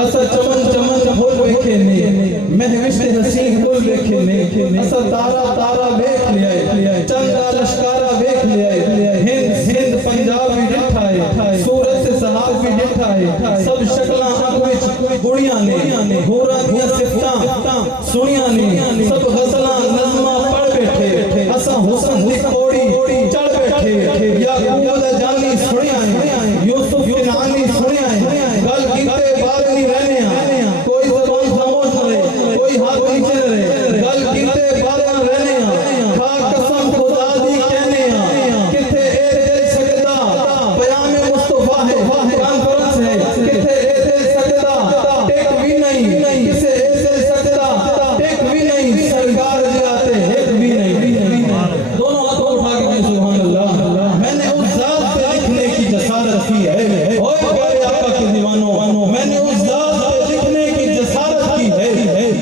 असा चमन चमन फूल वेखे ने महविश हसीन फूल वेखे ने असा तारा तारा वेख लिया चंदा लश्कारा वेख लिया हिंद हिंद पंजाब भी डिठा है सूरत से सहाब भी डिठा है सब शक्लां अख विच गुड़ियां ने होरां दियां सिफतां सुनियां ने सब गजलां नज़्मां पढ़ बैठे असा हुस्न दी पौड़ी चढ़ बैठे याकूब दा जानी सुनिया है यूसुफ किनानी सुनिया है गल कीते बात नहीं रहने कोई ज़बान खामोश रहे कोई हाथ नीचे रहे गल कीते बात ना रहने खा कसम खुदा दी कहने किथे ए दिल सकदा बयान मुस्तफा है कॉन्फ्रेंस है किथे ए दिल सकदा टेक भी नहीं किसे ए दिल सकदा टेक भी नहीं सरकार जाते एक भी नहीं दोनों हाथों उठा के सुभान अल्लाह मैंने उस जात पे लिखने की जसारत की है ओए प्यारे आका के दीवानों मैंने उस जात पे लिखने की जसारत की है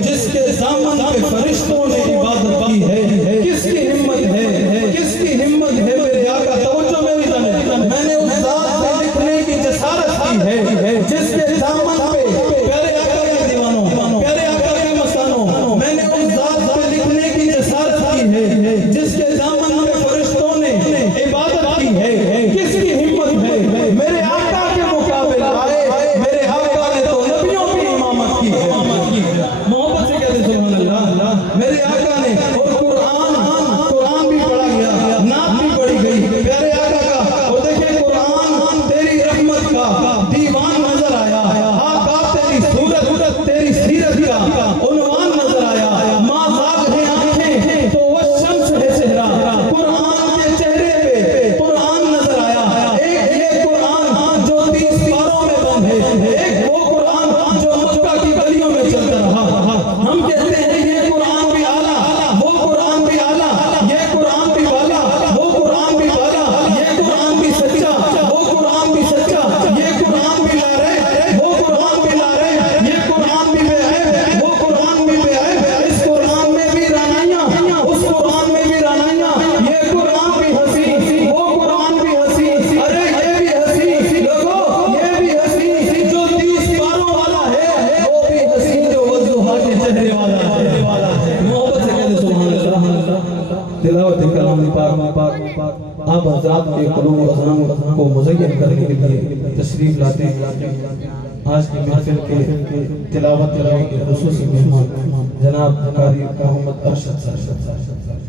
जिसके दामन पे फरिश्तों ने इबादत की है किसकी हिम्मत है मेरे आका तवज्जो मेरी जाने मैंने उस जात पे लिखने की जसारत की है जिसके दामन पे प्यारे आका के दीवानों प्यारे आका के मस्तानों मैंने उस जात पे लिखने की जसारत की है जिसके दामन पे फरिश्तों ने इबादत की है किसकी हिम्मत है मेरे आका के मुकाबले आए मेरे आका ने तो नबियों की इमामत की है मोहब्बत से कहते सुभान अल्लाह मेरे आका ने और कुरान भी पढ़ा गया नात भी पढ़ी गई प्यारे आका का और देखिए कुरान तेरी रहमत का दीवान नजर आया आका तेरी सूरत तेरी सीरत का उन्वान नजर आया माज़ाग है आंखें तो वो शम्स है चेहरा कुरान के चेहरे पे कुरान नजर आया एक ये कुरान जो 30 पारों में बंद है एक वो कुरान जो मक्का की गलियों में चलता रहा हम कहते हैं ये कुरान भी आला वो कुरान भी आला ये कुरान भी वाला वो कुरान भी वाला ये कुरान भी सच्चा वो कुरान भी सच्चा ये कुरान भी ला रहे वो कुरान भी ला रहे ये कुरान भी है वो कुरान भी है इस कुरान में भी रानाइयां उस कुरान में भी रानाइयां ये कुरान भी हंसी वो कुरान भी हंसी अरे ये भी हंसी लोगों ये भी हंसी जो 30 पारों वाला है वो भी हंसी जो वज़ुहा के चेहरे वाला है मोहब्बत से कहते सुभान अल्लाह तिलावत कलाम पाक आप हज़रात के क़ुलूब व अज़हान को मुज़य्यन करने के लिए तशरीफ लाते हैं आज की महफिल के तिलावत के खुसूसी मेहमान जनाब कारी मोहम्मद अरशद साहब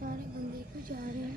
सारे बंदे को जा रहे हैं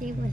टेबल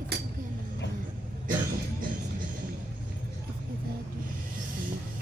इसको क्या नाम है इसके साथ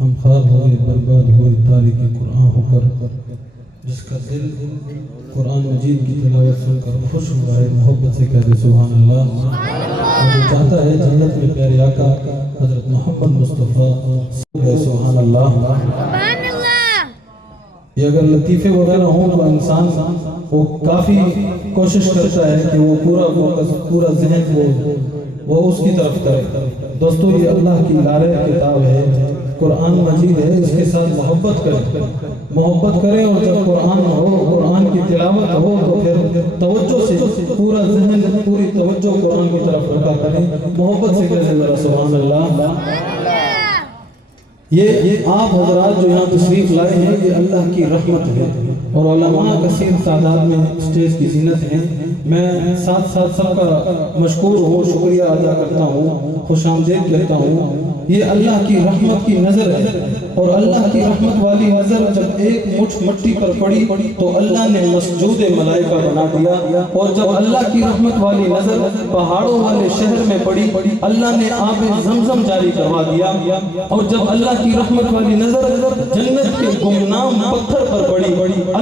हम खार हुए बर्बाद हुए तारीख कुरान होकर, जिसका दिल कुरान मजीद की तिलावत सुनकर खुश हुआ है, मोहब्बत से कहते सुभान अल्लाह। और जो चाहता है जन्नत में प्यारे आका हजरत मोहम्मद मुस्तफ़ा सुभान अल्लाह। ये अगर लतीफ़े वगैरह हों तो इंसान वो काफ़ी कोशिश करता है कि वो पूरा फोकस पूरा जहन वो उसकी तरफ करे। दोस्तों, ये अल्लाह की लारे किताब है, कुरान मजीद है, इसके साथ मोहब्बत करें और जब कुरान हो, कुरान की तिलावत हो तो फिर तवज्जो से पूरा जहन पूरी तवज्जो कुरान की तरफ रखा करें, मोहब्बत से करें ज़रा सुभान अल्लाह। ये आप हजरात जो यहाँ तशरीफ लाए हैं, ये अल्लाह की रहमत है और उलमा कसीर तादाद में स्टेज की ज़ीनत है। मैं साथ साथ सबका मशकूर हूँ, शुक्रिया अदा करता हूँ, खुशामदीद कहता हूँ। ये अल्लाह की रहमत की नज़र है और अल्लाह की रहमत वाली नज़र जब एक मुठ मिट्टी पर पड़ी तो अल्लाह ने मसजूद मलाइका बना दिया। और जब अल्लाह की रहमत वाली नज़र पहाड़ों वाले शहर में पड़ी, अल्लाह ने आब ज़मज़म जारी करवा दिया। और जब अल्लाह की रहमत वाली नज़र जन्नत के गुमनाम पत्थर पर पड़ी,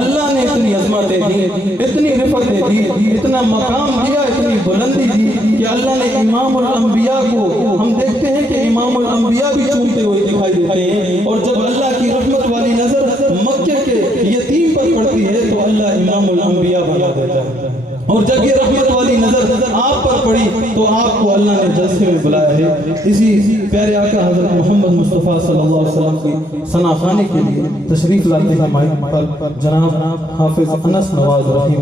अल्लाह ने इतनी अज़मतें दी, इतनी रिफ़तें दी, इतना मकाम दिया, इतनी बुलंदी दी कि अल्लाह ने इमामुल अंबिया को, हम देखते हैं कि इमामुल अंबिया भी चूमते हुए दिखाई देते हैं। और जब अल्लाह की रहमत वाली नज़र मक्के के यतीम पर पड़ती है तो अल्लाह इमामुल अंबिया बना देता है। और जब ये रहमत वाली नज़र आप पर पड़ी तो आपको अल्लाह ने जलसे में बुलाया है। इसी प्यारे आका हज़रत मोहम्मद मुस्तफ़ा सल्लल्लाहु अलैहि वसल्लम की सनाखाने के लिए तशरीफ़ लाते हैं माइक पर जनाब हाफिज़ अनस नवाज रहीम।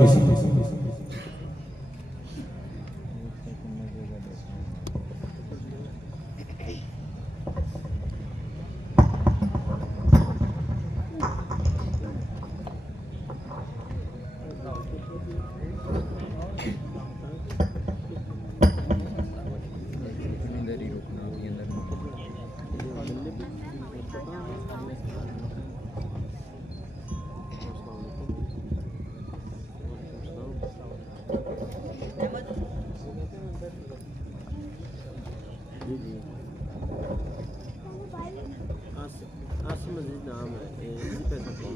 आसिम अजीज नाम है, इसी पैसा कौन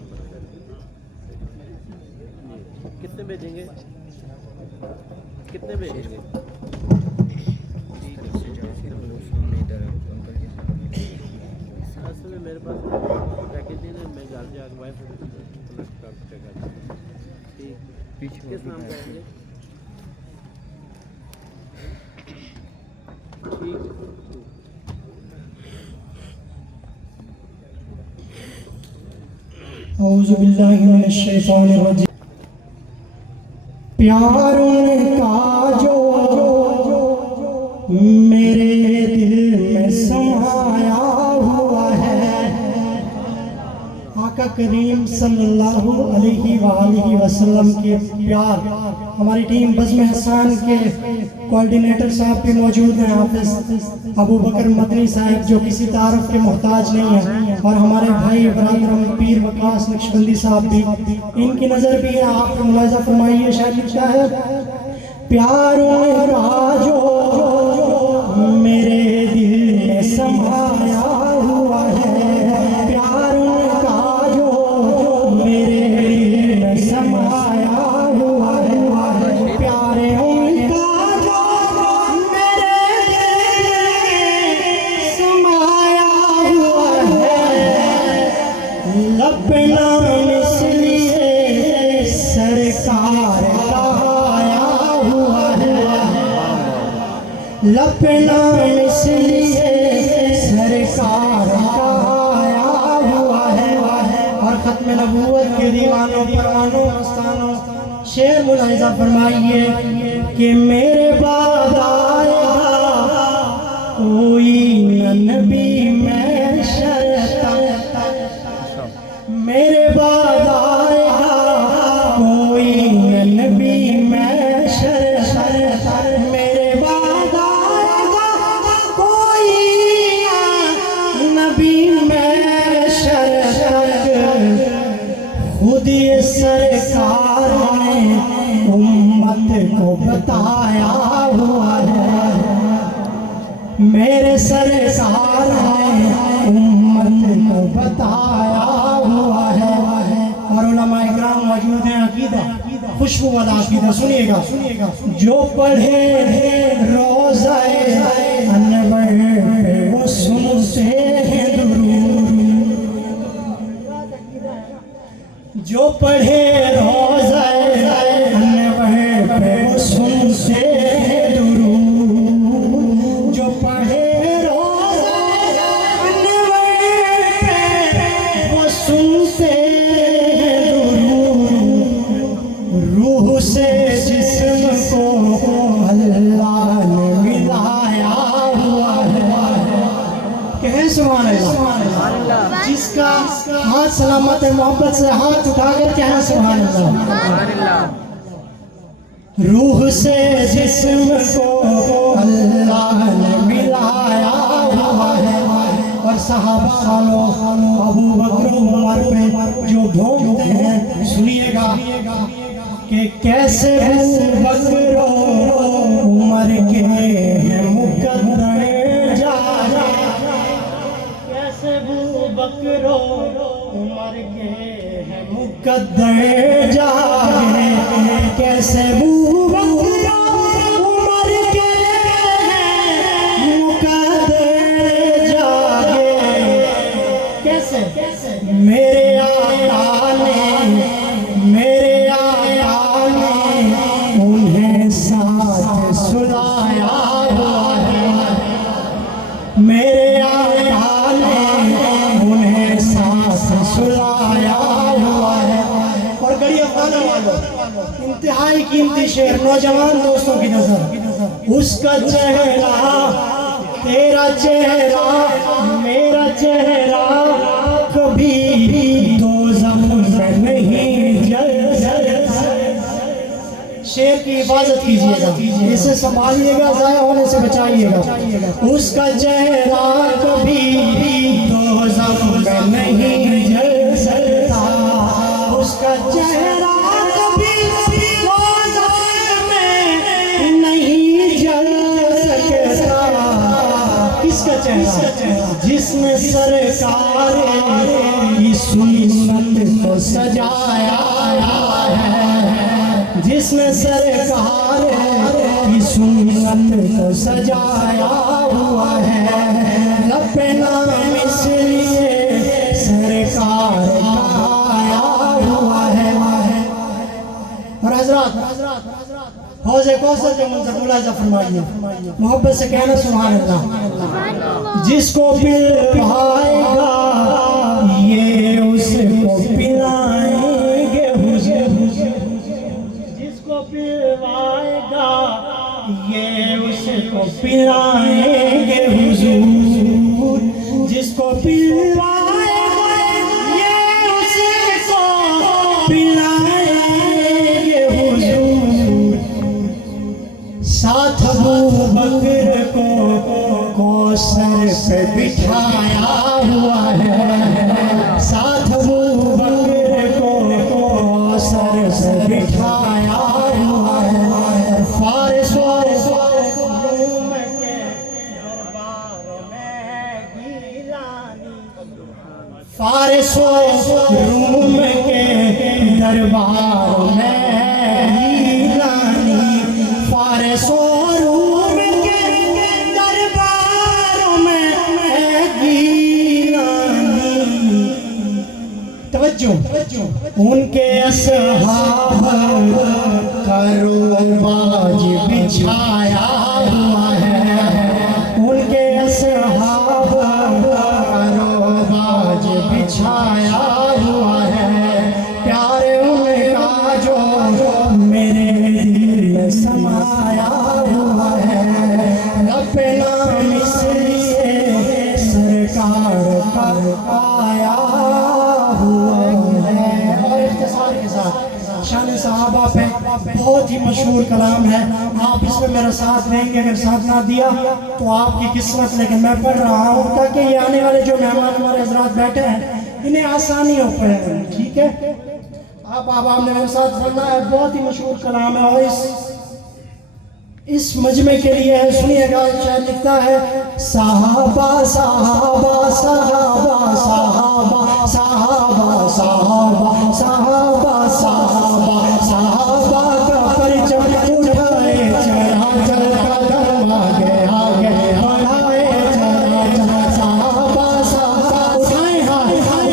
कितने भेजेंगे? कितने भेजेंगे? असल में मेरे पास पैकेज नहीं है, मैं घर जाकर वाईफाई कनेक्ट कर ठीक। किस नाम का है ये? ठीक। औज़ु बिल्लाहि मिनश शैतानिर रजीम। प्यार उनका जो मेरे दिल में समाया हुआ है, आका करीम सल्लल्लाहु अलैहि वसल्लम के प्यार। हमारी टीम बज़्म हसन के कोऑर्डिनेटर साहब भी मौजूद हैं, हाफिज अबू बकर मदनी साहब, जो किसी तारफ के मोहताज नहीं है, और हमारे भाई बरादरम पीर वकास नक्शबंदी साहब भी, इनकी नज़र भी है। आप मुलाज़ा फरमाइए, शायद लिखा है प्यारों का जो मेरे दिल में समाया हुआ है, प्यारों का जो मेरे दिल में समाया हुआ है, प्यारे उनका जो मेरे दिल में समाया हुआ है, लपना इसलिए सरकार का आया हुआ है, लपना इसलिए सरकार का आया हुआ है। और खत्म नबूवत के दीवानों परवानों मस्तानों शेर मुलाहिजा फरमाइए कि मेरे बाद आएगा कोई न नबी मैं शरता, मेरे बाद आएगा कोई न नबी मैं शरता, मेरे बाद आएगा कोई नबी मैं शरता। खुद ये सरकार ने उम्मत को बताया हुआ है, मेरे सरकार ने उम्मत को बताया हुआ है। और उलमाए इकराम मौजूद हैं, अकीदा खुशबू वाला अकीदा सुनिएगा, जो पढ़े रोज़ाए अनवर वो सुनते हैं दुरूद, जो पढ़े रोज़ाए अनवर वो सुनते हैं दुरूद, जो पढ़े रोज़ाए अनवर वो सुनते हैं दुरूद। रूह से जिस्म को अल्लाह ने मिलाया हुआ है, कहे सुभान अल्लाह। जिसका हाथ सलामत है, मोहब्बत से हाथ उठाकर कहना सुभान अल्लाह। रूह से जिस्म को अल्लाह ने मिलाया हुआ है। और सहाबा वालों अबू बकर उमर पे जो भोंकते हैं, सुनिएगा कि कैसे अबू बकर उमर के हैं मुकद्दर जाने, कैसे अबू बकर उमर के हैं मुकद्दर जाने, कैसे अबू बकर उमर के हैं मुकद्दर जाने, कैसे मेरे आका ने उन्हें साथ सुलाया हुआ है, मेरे आका ने उन्हें साथ सुलाया हुआ है। और गड़ी अफगाना वालों, इंतहाई कीमती शेर नौजवान दोस्तों की नजर, उसका चेहरा तेरा चेहरा मेरा चेहरा कभी दोज़ख में नहीं जल। शेर की हिफाजत कीजिएगा, इसे संभालिएगा, ज़ाया होने से बचाइएगा। उसका चेहरा कभी दोज़ख में नहीं जल सकता, उसका चेहरा कभी दोज़ख में नहीं जल सकता। किसका चेहरा? जिसने सरकार की सुन्नत को सजाया है, जिसने सरकार की सुन्नत को सजाया हुआ है, लपे नाम इसलिए सरकार का आया हुआ है। और हजरत हौज़े कौसर के मंजर मुलाजा फरमाइए, मोहब्बत से कहना सुभान अल्लाह। जिसको पिलवाएगा ये उसको पिलाएंगे हुजूर, जिसको पिलवाएगा ये उसको पिलाएंगे हुजूर, जिसको पिलवाएगा ये उसको पिलाएंगे हुजूर। साथ अबू बकर को कौसर पे बिठाया हुआ है, साथ अबू बकर को कौसर से बिठाया हुआ है। फारिस रूम के दरबार में गिलानी, फारिस रूम के दरबार में गिलानी, फारिस रूम के दरबार में गिलानी। तवज्जो, उनके असहाब का रोबाज बिछाया हुआ है, उनके असहाब का रोबाज बिछाया हुआ है। प्यारे उनका जो मेरे दिल में समाया हुआ है, लपे नाम इसलिए सरकार का आया हुआ है। और इख्तिसार के साथ शान सहाबा पे बहुत ही मशहूर कलाम है, आप इसमें मेरा साथ देंगे, अगर साथ ना दिया तो आपकी किस्मत, लेकिन मैं पढ़ रहा हूँ ताकि ये आने वाले जो मेहमान हमारे हजरात बैठे हैं इन्हें आसानी हो पड़े। ठीक है, आप आपने मेरे साथ पढ़ना है, बहुत ही मशहूर कलाम है। और इस मजमे के लिए है, सुनिएगा। शायद लिखता है सहाबा सहाबा सहाबा सहाबा सहाबा सहाबा सहाबा सहाबा सहाबा का परिचय उठाए चला चल कदम आगे आगे बढ़ाए चला चला। सहाबा सहाबा उठाए हाथ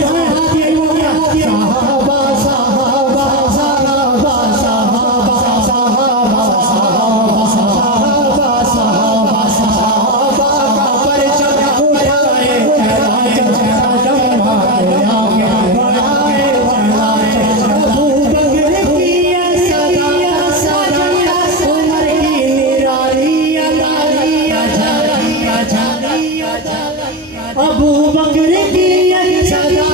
ये हो गया। सहाबा सहाबा सहाबा सहाबा सहाबा सहाबा सहाबा का परिचय उठाए चला चला कदम आगे आगे बढ़ाए चला चला। अबू बकर की सदा सदा उमर की निराली अदाली अजाली अबू बकर की सदा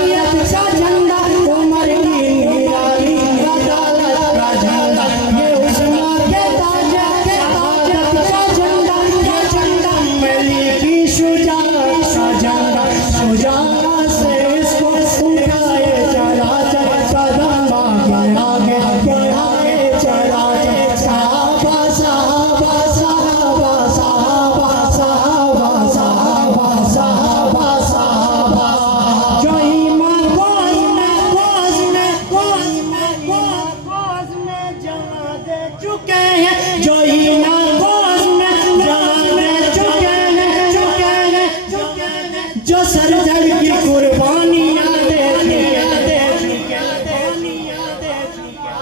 सदा उमर की निराली अदालत का झंडा, ये उस्मान के ताज का झंडा, ये झंडा मली की शुजाअत का झंडा, शुजाअत से इसको उठाए चला चला कदम आगे आगे बढ़ाए चला चला। सहाबा सहाबा सहाबा सहाबा सहाबा सहाबा सहाबा सहाबा जो ईमान गोज़ में जमा दे चुके हैं, जो ईमान गोज़ में जमा दे चुके हैं, जो सरजड़ की कुर्बानियाँ दे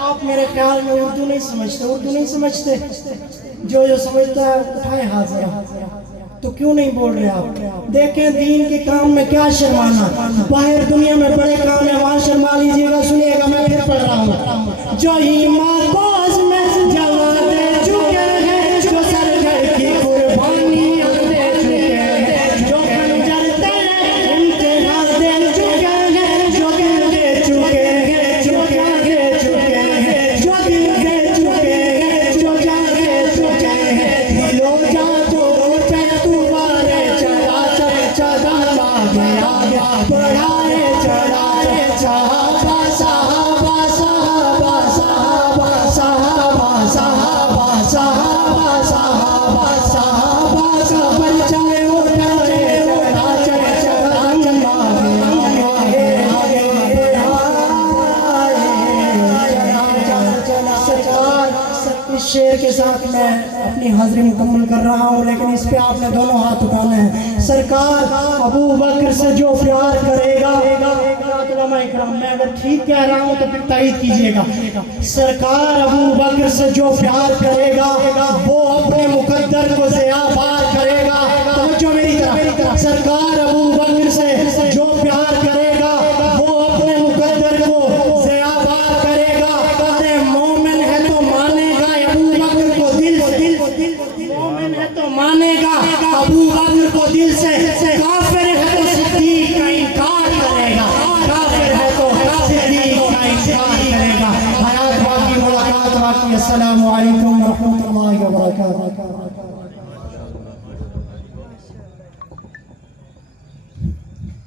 आप मेरे ख्याल में उर्दू नहीं समझते, जो समझता है उठाए हाथ जरा। तो क्यों नहीं बोल रहे आप? देखें दीन के काम में क्या शर्माना, बाहर दुनिया में बड़े काम है, वहाँ शर्मा लीजिएगा। सुनिएगा, मैं फिर पढ़ रहा हूँ। जो ईमान गोज़ में जमा दे चुके हैं, जो सरजड़ की कुर्बानियाँ दे चुके हैं, जो खंजर तले इम्तिहान दे चुके हैं, जो दिल दे चुके हैं, जो जान दे चुके हैं, जो दिल दे चुके हैं, जो जान दे चुके हैं। दिलो जा तो पे तुम्हारे चला चल चला आगे आगे बढ़ाए चला चला। सहाबा सहाबा सहाबा इस शेर के साथ मैं अपनी हाजिरी मुकम्मल कर रहा हूँ, लेकिन इस पे आपने दोनों हाथ उठाने हैं। सरकार अबू बकर से जो प्यार करेगा, मैं अगर ठीक कह रहा हूँ तो फिर तारीफ कीजिएगा। सरकार अबू बकर से जो प्यार करेगा वो अपने मुकद्दर को ज़िया बार करेगा। तवज्जो मेरी तरफ। सरकार अबू बकर से जो प्यार करेगा वो अपने मुकद्दर को ज़िया बार करेगा। अरे मोमिन है तो मानेगा अबू बकर को दिल से, मोमिन है तो मानेगा अबू बकर को दिल से, काफिर है तो सिद्दीक का इनकार करेगा, काफिर है तो सिद्दीक का इनकार करेगा। हयात बाकी, मुलाकात बाकी। अस्सलामु अलैकुम व रहमतुल्लाहि व बरकातहू।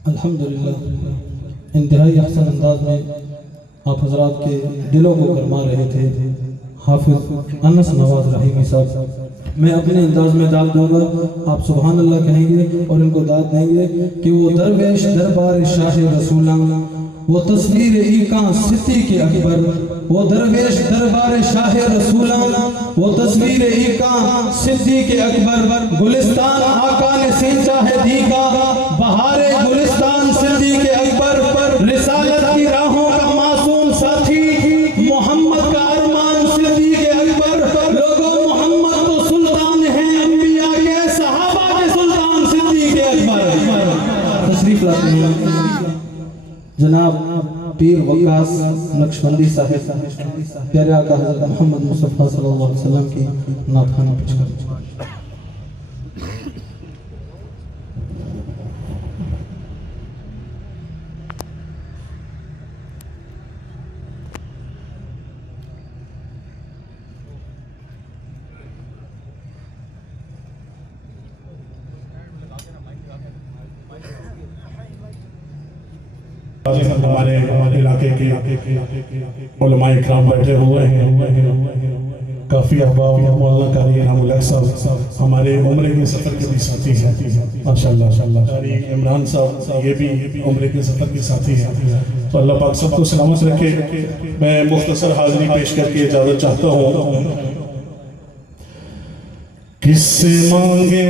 अल्हम्दुलिल्लाह, इंतहाई अहसन अंदाज में आप हजरात के दिलों को गरमा रहे थे हाफिज अनस नवाज रहीमी साहब। मैं अपने अंदाज में दाद दूंगा, आप सुभान अल्लाह कहेंगे और इनको दाद देंगे कि वो दरवेश दरबार शाह रसूला, वो तस्वीर ईका सिद्दीक़ अकबर, वो दरवेश दरबार शाह रसूला, वो तस्वीर ईका सिद्दीक़ अकबर। गुलिस्तान आका ने सींचा है दीका, बहारे गुलिस्तान सिद्दीक़ अकबर पर। रिसालत की राहों का मासूम साथी, मोहम्मद का अरमान सिद्दीक़ अकबर। लोगों, मोहम्मद तो सुल्तान हैं, अंबिया के सहाबा के सुल्तान सिद्दीक़ अकबर। तशरीफ लाते हैं जनाब पीर वकास नक्शबंदी साहिब, प्यारे आका हज़रत मोहम्मद मुस्तफ़ा सल्लल्लाहु अलैहि वसल्लम की नाथखाना पेश करें। हमारे इलाके के उलमाए इकराम बैठे हुए हैं, काफ़ी अहबाब मौलाना कारी इनामुल्लाह साहब हमारे उम्रे के सफ़र के भी साथी हैं माशाअल्लाह। कारी इमरान साहब ये भी उम्रे के सफ़र के साथी हैं। तो अल्लाह पाक सबको सलामत रखे। मैं मुख्तसर हाज़िरी पेश करके इजाज़त चाहता हूँ। किससे मांगे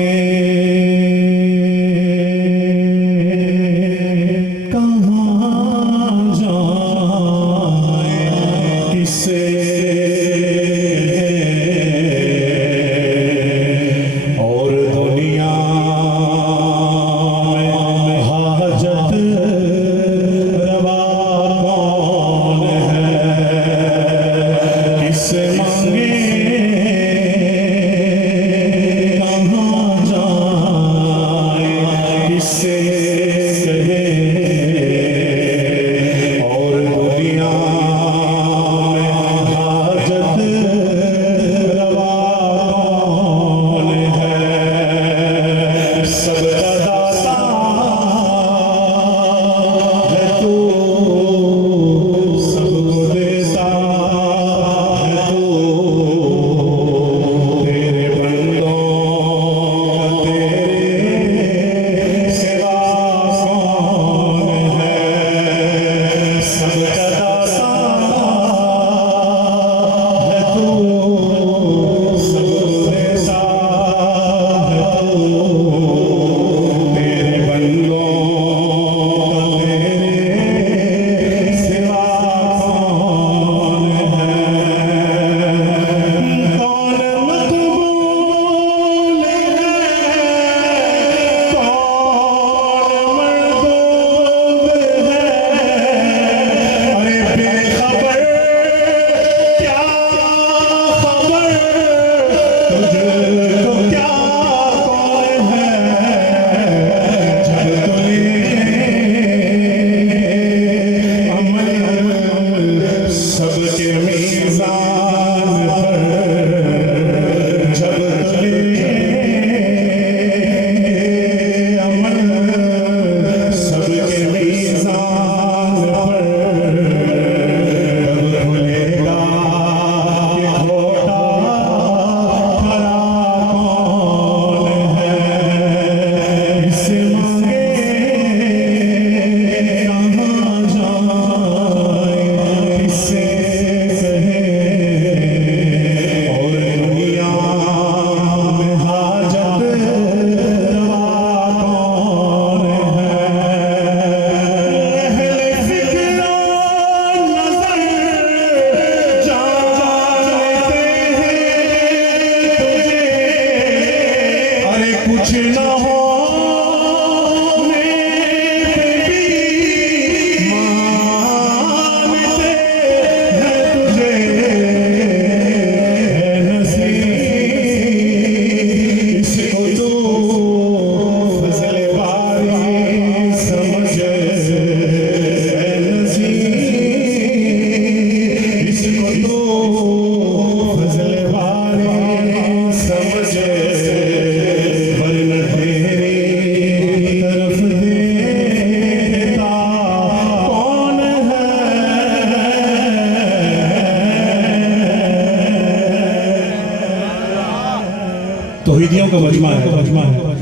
तौहीदियों का मजमा है।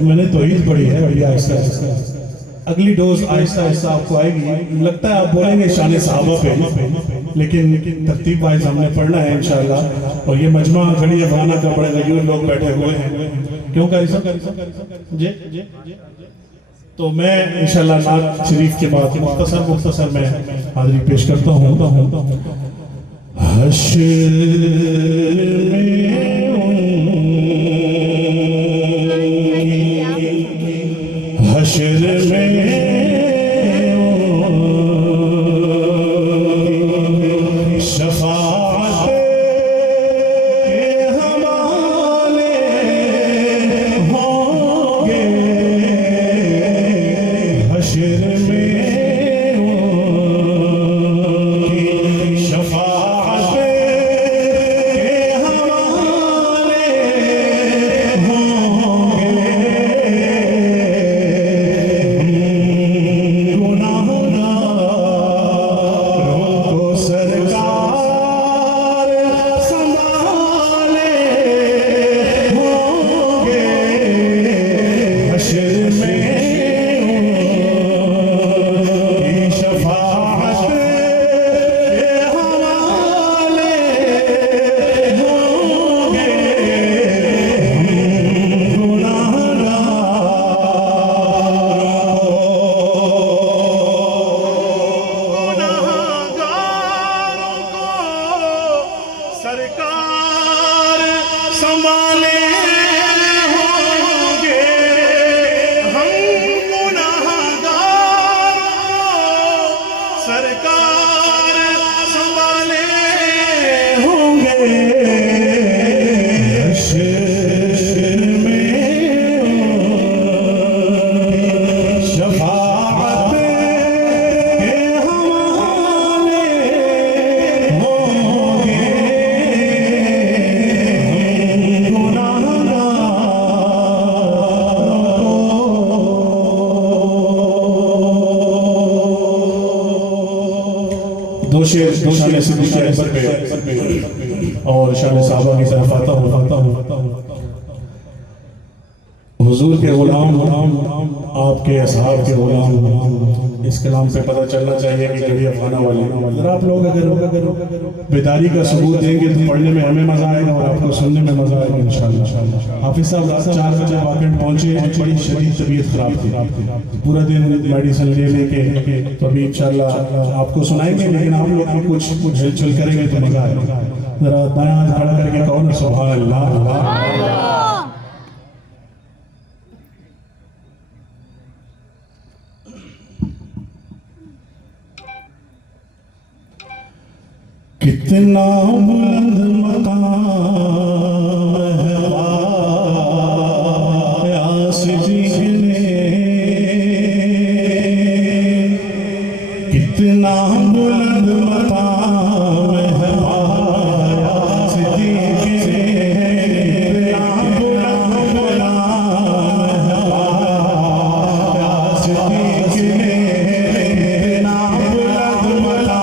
मैंने तौहीद पढ़ी है अभी आहिस्ता, अगली डोज आहिस्ता आहिस्ता आपको आएगी। लगता है आप बोलेंगे शान सहाबा पे, लेकिन तरतीब वाइज हमने पढ़ना है इंशाअल्लाह। और ये मजमा घड़ी अफगाना का बड़े गयूर लोग बैठे हुए हैं, क्यों करी सब जी। तो मैं इंशाअल्लाह नात शरीफ के बाद मुख्तसर में हाजिरी पेश करता हूँ। हश्र में शफाअत के हवाले होंगे, हश्र में शफाअत के हवाले होंगे। सरकार संभाले होंगे, हम गुनाहगार सरकार संभाले होंगे। हश्र में शफाअत के हवाले होंगे। दो शेर शान सिद्दीक़ अकबर पे और शान साहबा की तरफ आता हूँ। हुजूर के गुलाम आपके असहाब के गुलाम, इस कलाम पे पता चलना चाहिए कि घड़ी अफगाना वाले। अगर आप लोग अगर बेदारी का सबूत देंगे तो पढ़ने में हमें मजा आएगा और आपको सुनने में मजा आएगा इंशाअल्लाह। हाफिज साहब रात 4 बजे वाकई पहुंचे, बड़ी शदीद तबीयत खराब थी, पूरा दिन मेडिसिन ले लेके, तो अभी इंशाअल्लाह आपको सुनाएंगे, लेकिन आप लोग भी कुछ हिलचुल करेंगे तो मजा आएगा। जरा दायां हाथ खड़ा करके कहो ना सुभान अल्लाह। कितना बुलंद मकाम है आया सिद्दीक़ ने, कितना बुलंद मकाम है आया सिद्दीक़ ने, कितना बुलंद मकाम है आया सिद्दीक़ ने, कितना बुलंद मकाम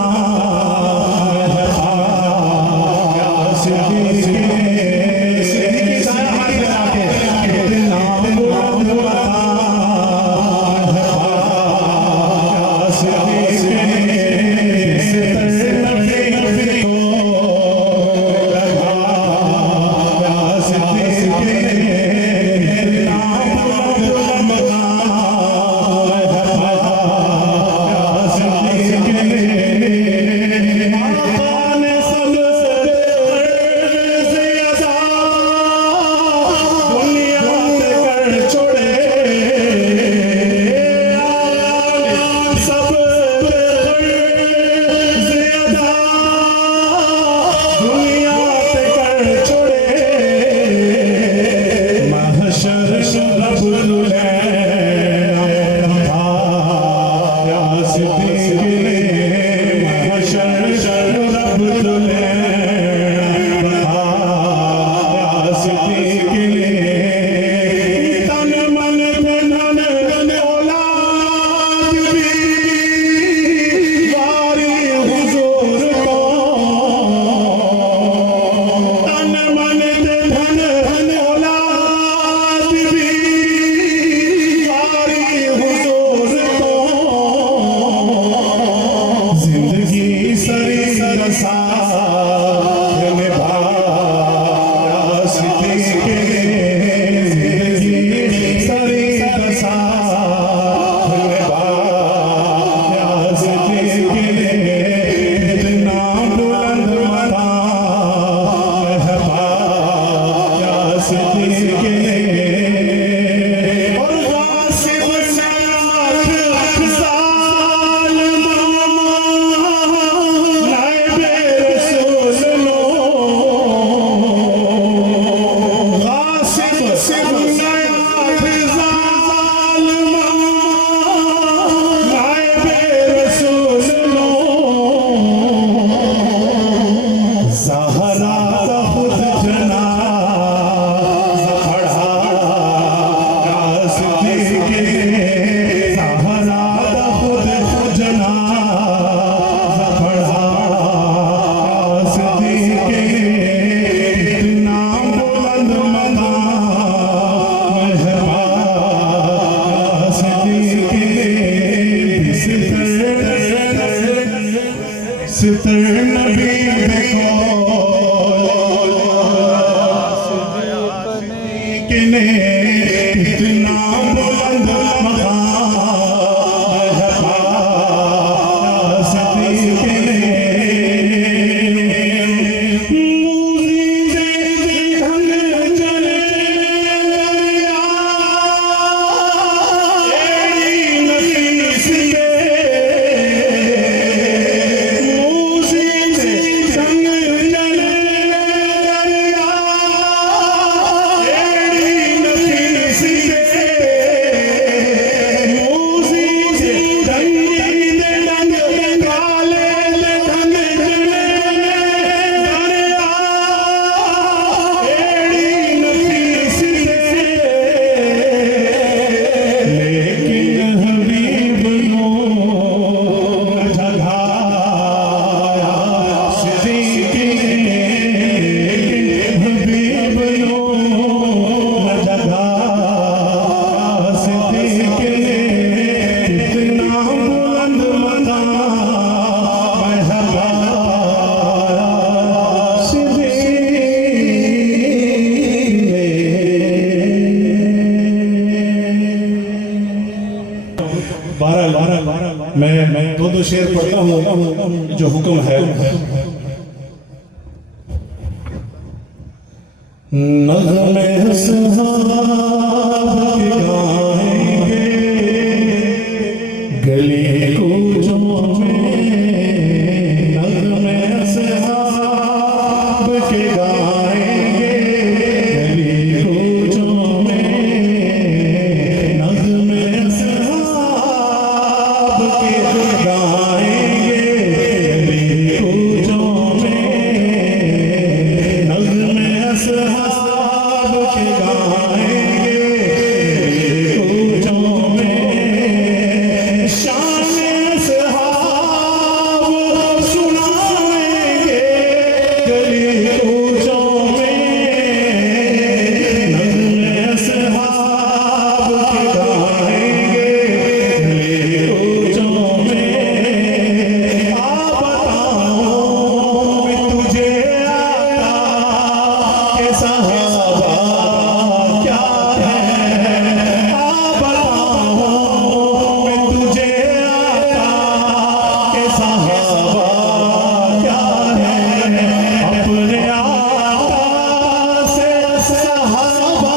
शेर पढ़ता हूँ जो हुक्म है। नग़्मे सहाब के गाएंगे गली कूचों में, नग़्मे सहाब के गाएंगे गली कूचों में, नग़्मे सहाब के गाएंगे गली कूचों में, नग़्मे सहाब के गाएंगे कूचों में, शान सहाब सुनाएंगे गली कूचों में, नग़्मे सहाब के गाएंगे गली कूचों में। आ बताऊं मैं तुझे आका के सहाबा क्या है, आ बताऊं मैं तुझे आका के सहाबा क्या है, अपने आका से सहाबा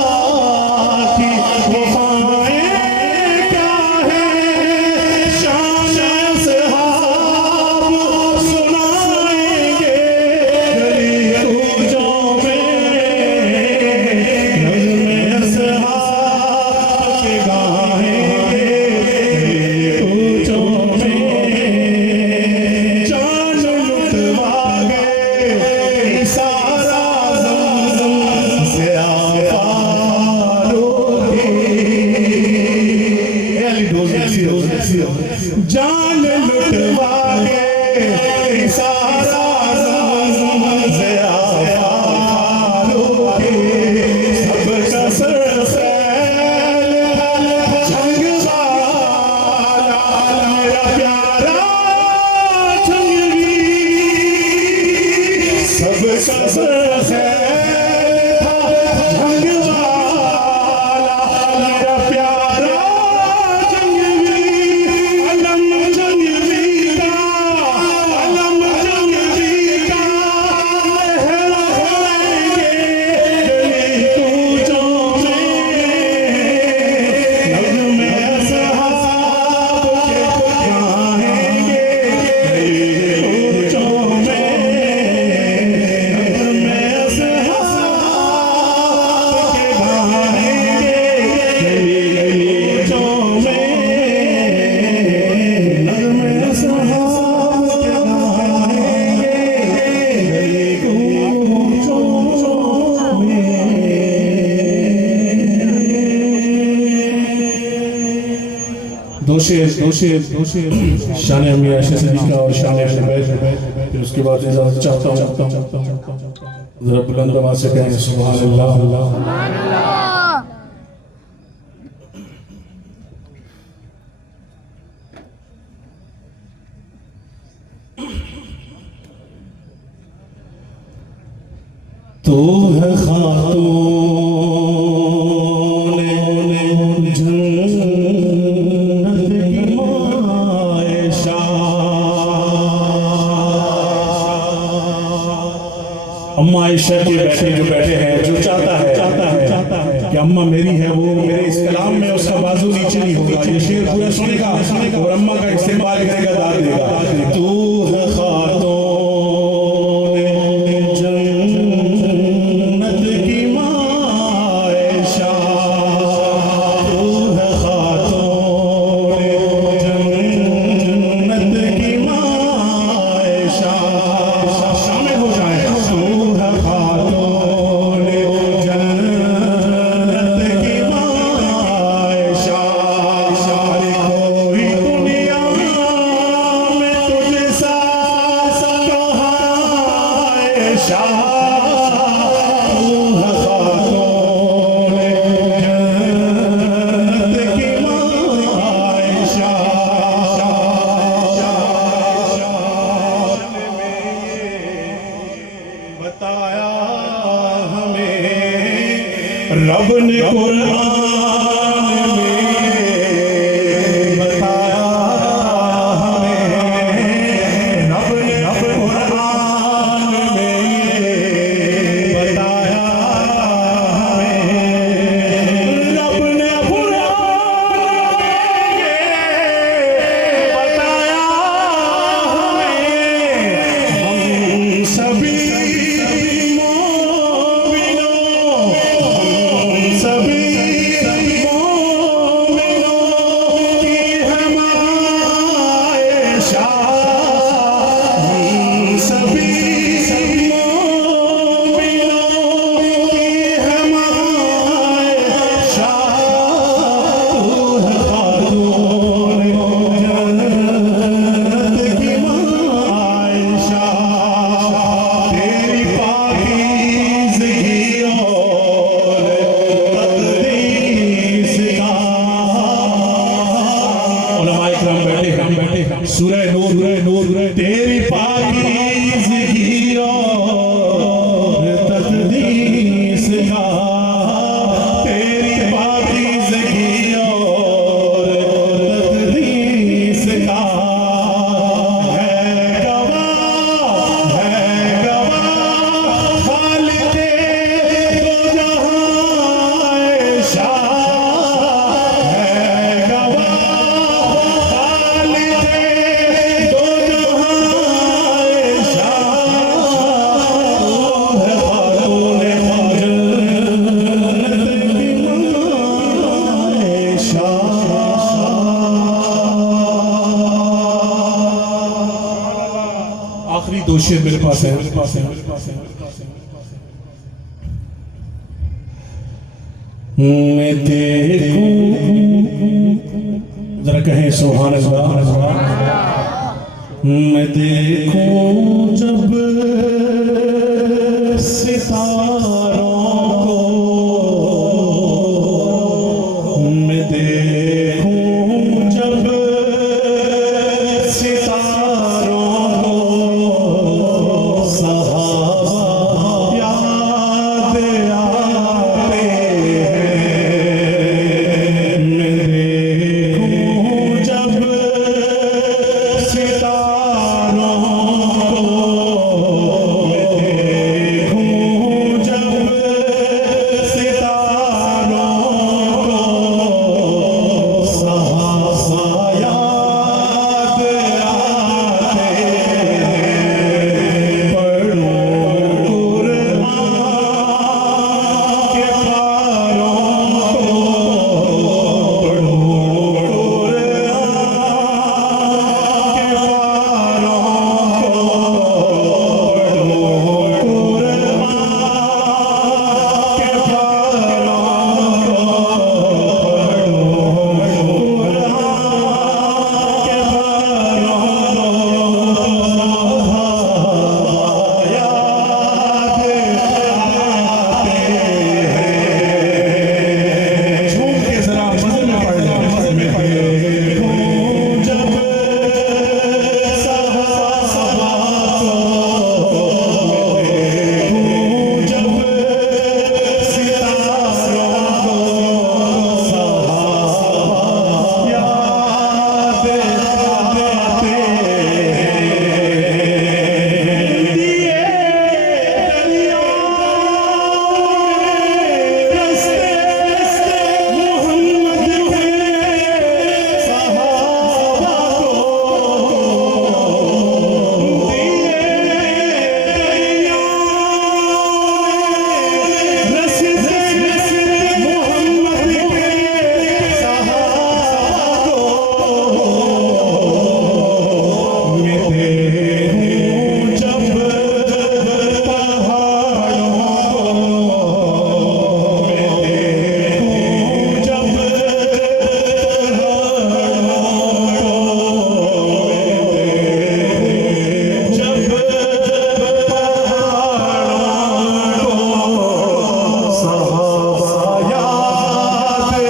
की वफ़ाएं क्या है, शान सहाब सुनाएंगे गली कूचों में, नग़्मे सहाब के गाएंगे गली कूचों में, जान लुटवा गए सारा ज़म से जान लुटवा गए सारा ज़म से सबका सर फैल जंग वाला मेरा प्यारा जंगवी, सबका सर फैल जंग वाला मेरा प्यारा जंगवी, अलम जंगवी का, अलम जंगवी का लहराएंगे गली कूचों में, नग़्मे सहाब के गाएंगे गली कूचों में, नग़्मे सहाब के गाएंगे गली कूचों में, नग़्मे सहाब के गाएंगे गली कूचों में। दो शेर शान अमीर आयशा सिद्दीक़ा और शान अहले बैत, फिर उसके बाद इजाज़त चाहता हूँ ज़रा बुलंद आवाज़ से कहें सुभान अल्लाह। तो है खातून जन्नत की आयशा, अम्मा आयशा के बैठे जो बैठे हैं, जो चाहता है कि अम्मा मेरी है वो मेरे इस कलाम में उसका बाजू नीचे नहीं होगा, ये शेर पूरा सुनेगा और अम्मा का इस्तेमाल करेगा, दाद देगा। तू है खातून जन्नत की आयशा, तू है खातून जन्नत की आयशा, शामिल हो जाए। तू है खातून जन्नत की आयशा, कोई दुनिया में तुझे सा कहाँ आयशा, तू है खातून जन्नत की आयशा। बताया हमें रब ने कुरान में, बताया हमें शेर मेरे पास है। मैं देखूं, जरा कहें सुभान अल्लाह। मैं देखूं जब सितारों को, मैं देखूं जब सितारों को, सहाबा याद आते हैं। मैं देखूं जब सितारों को, मैं देखूं जब सितारों को, सहाबा याद आते हैं। पढ़ूं कुरान के पारों को, पढ़ूं कुरान के पारों को, पढ़ूं कुरान के पारों को, झूम के जरा मज़े में पढ़ लें, मज़े में पढ़ लें। जब सहाबा को, जब सितारों को, सहाबा याद आते हैं। दिए रस्ते मोहम्मद के सहाबा को, रस्ते मोहम्मद के सहाबा को, मैं देखूं जब पहाड़ों को, मैं देखूं जब जब पहाड़ों को, सहाबा याद आते हैं। जब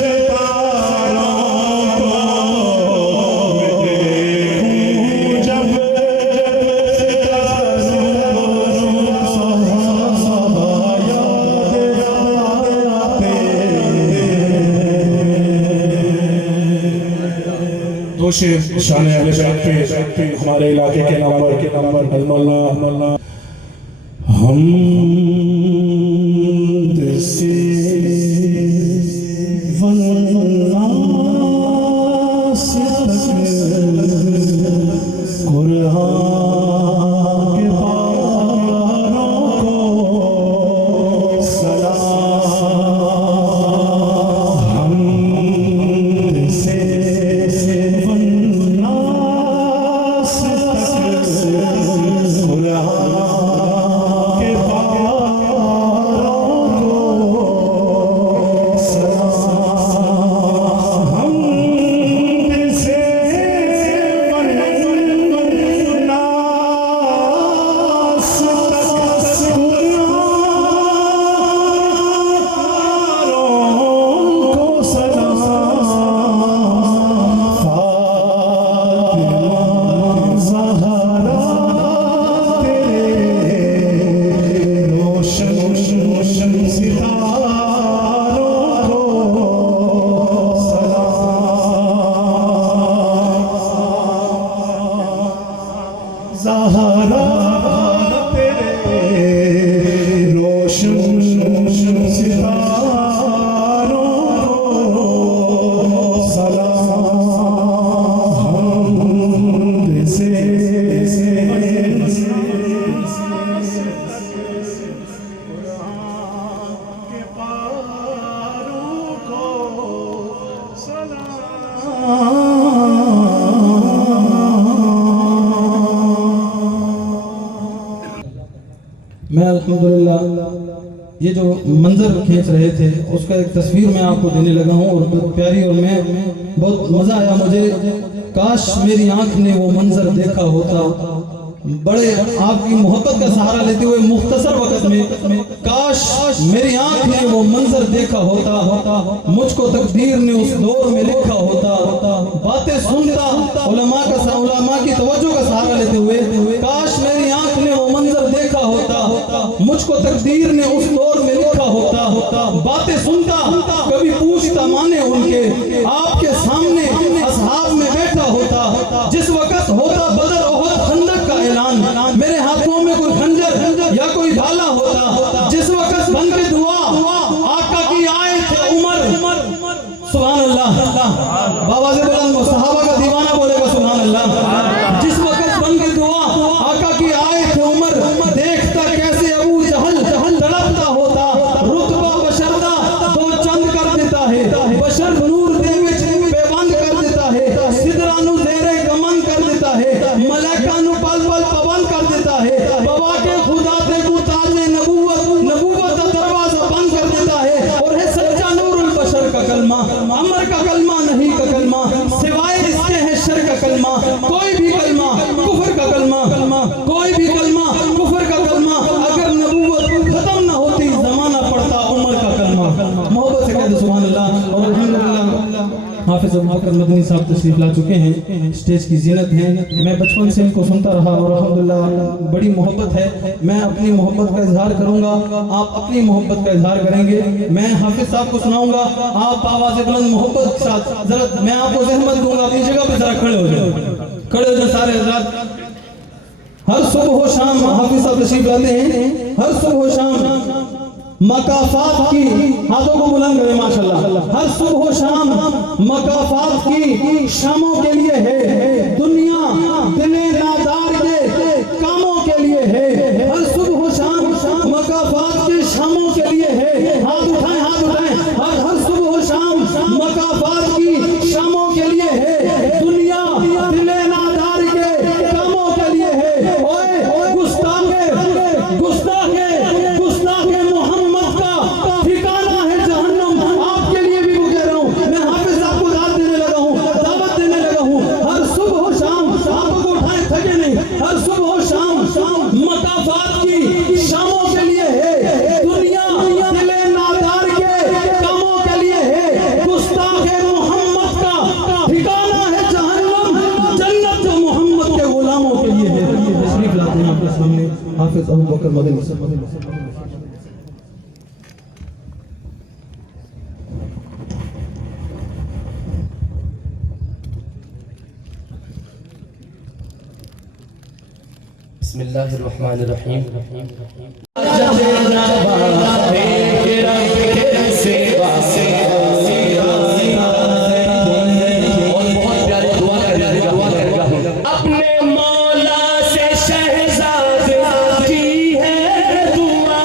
सितारों को, मैं देखूं जब सितारों को, सहाबा याद आते हैं। दो शेर शान अहले बैत पे हमारे इलाके के नंबर अल्लाह हमद से वन्नास तक कुरान के पारों को सलाम। हमद से वन्नास तक कुरान के पारों मैं अल्हम्दुलिल्लाह ये जो मंजर खींच रहे थे उसका एक तस्वीर मैं आपको देने लगा हूँ और बहुत प्यारी, और मैं बहुत मज़ा आया मुझे। काश मेरी आंख ने वो मंजर देखा होता, बड़े आपकी मोहब्बत का सहारा लेते हुए मुख्तसर वक्त में, काश मेरी आंख ने वो मंजर देखा होता, मुझको तकदीर ने उस दौर में लिखा होता, बातें सुनता उलमा की तवज्जो का सहारा लेते हुए, काश मेरी आंख ने वो मंजर देखा होता, मुझको तकदीर ने उस दौर में लिखा होता, बातें सुनता कभी पूछता माने उनके, आपके सामने असहाब में बैठा होता, जिस वक्त होता बदर ओहद खंदक का ऐलान, मेरे हाथों में कोई खंजर या कोई भाला होता, जिस वक्त बन के दुआ आका की आए थे उमर, सुभान अल्लाह, बाबा से बुलंद सहाबा का दीवाना बोलेगा सुभान अल्लाह, जिस वक्त बन के दुआ आका की आए थे उमर, देखता कैसे अबू जहल तड़पता होता, रुतबा बशरदा दो चंद कर देता है, बशर नूर दे विच बेबंद कर देता है, सिदरानु जेरे गमन कर देता है, मलाइकानु पल पल पाबंद कर देता है, बाबा के खुदा दे को ताजे नबूवत का दरवाजा बंद कर देता है, और है सच्चा नूरुल बशर का कलमा, अमर का कलमा नहीं का कलमा, सिवाय इसके है शर का कलमा, कोई भी कलमा कुफर का कलमा, कोई भी कलमा कुफर का कलमा, अगर नबूवत खत्म ना होती जमाना पड़ता उमर का कलमा। मोहब्बत से कहते सुभान अल्लाह। और अल्हम्दुलिल्लाह हाफिज अबू बकर मदनी साहब तशरीफ ला चुके हैं, स्टेज की जीनत हैं। मैं बचपन से इनको सुनता रहा और अल्हम्दुलिल्लाह बड़ी मोहब्बत है। मैं अपनी मोहब्बत का इजहार करूंगा, आप अपनी मोहब्बत का इजहार करेंगे। मैं हाफिज साहब को सुनाऊंगा, आप आवाज़ बुलंद मोहब्बत के साथ जरा मैं आपको जहमत दूंगा, अपनी जगह पर जरा खड़े हो जाओ सारे हज़रात। हर सुबह हो शाम हाफिज साहब तशरीफ लाते हैं, हर सुबह हो शाम मकाफात की, हाथों को बुलंद करें माशाल्लाह, हर सुबह शाम मकाफात की शामों के लिए है, दुनिया दिले नादार के कामों के लिए है, हर सुबह शाम मकाफात की शामों के लिए है, हाथ उठाएं हर सुबह शाम मकाफात की शामों के लिए है, दुनिया दिले नादार के कामों के लिए है। ओए गुस्ताखे मोहम्मद का ठिकाना है जहन्नम। आपके लिए भी कह रहा हूँ, मैं हाफिज साहब को दावत देने लगा हूँ, हर सुबह शाम आपको उठाए थके नहीं, हर सुबह शाम मकाफात की शामों के लिए है, दुनिया दिले नादार के कामों के लिए है, गुस्ताखे मोहम्मद का ठिकाना है जहन्नम, जन्नत जो मोहम्मद के गुलामों के लिए है। तशरीफ लाते हैं आपके सामने हाफिज अबू बकर मदनी साहब। बिस्मिल्लाहिर्रहमानिर्रहीम। अपने मौला से शहजाद की है दुआ,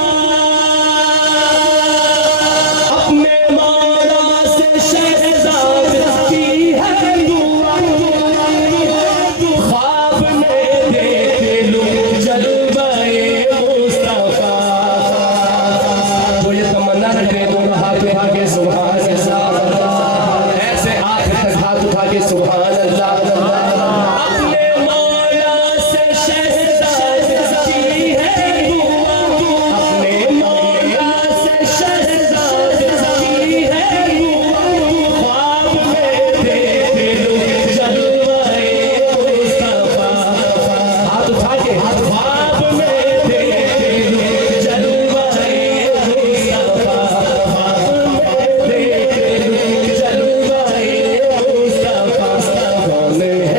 अपने मौला से शहजाद की है दुआ, ख्वाब में देख लूं जलवाए मुस्तफा, तो ये तमन्ना रखे दोनों हाथ उठा के सुभान अल्लाह, ऐसे आखिर तक हाथ उठा के सुभान अल्लाह। अपने मौला से शहजाद की है दुआ, अपने मौला से शहजाद की है दुआ, ख्वाब में देख लूं जलवाए मुस्तफा, हाथ उठा के ख्वाब में देख लूं जलवाए मुस्तफा, ख्वाब में देख लूं जलवाए मुस्तफा, कौन है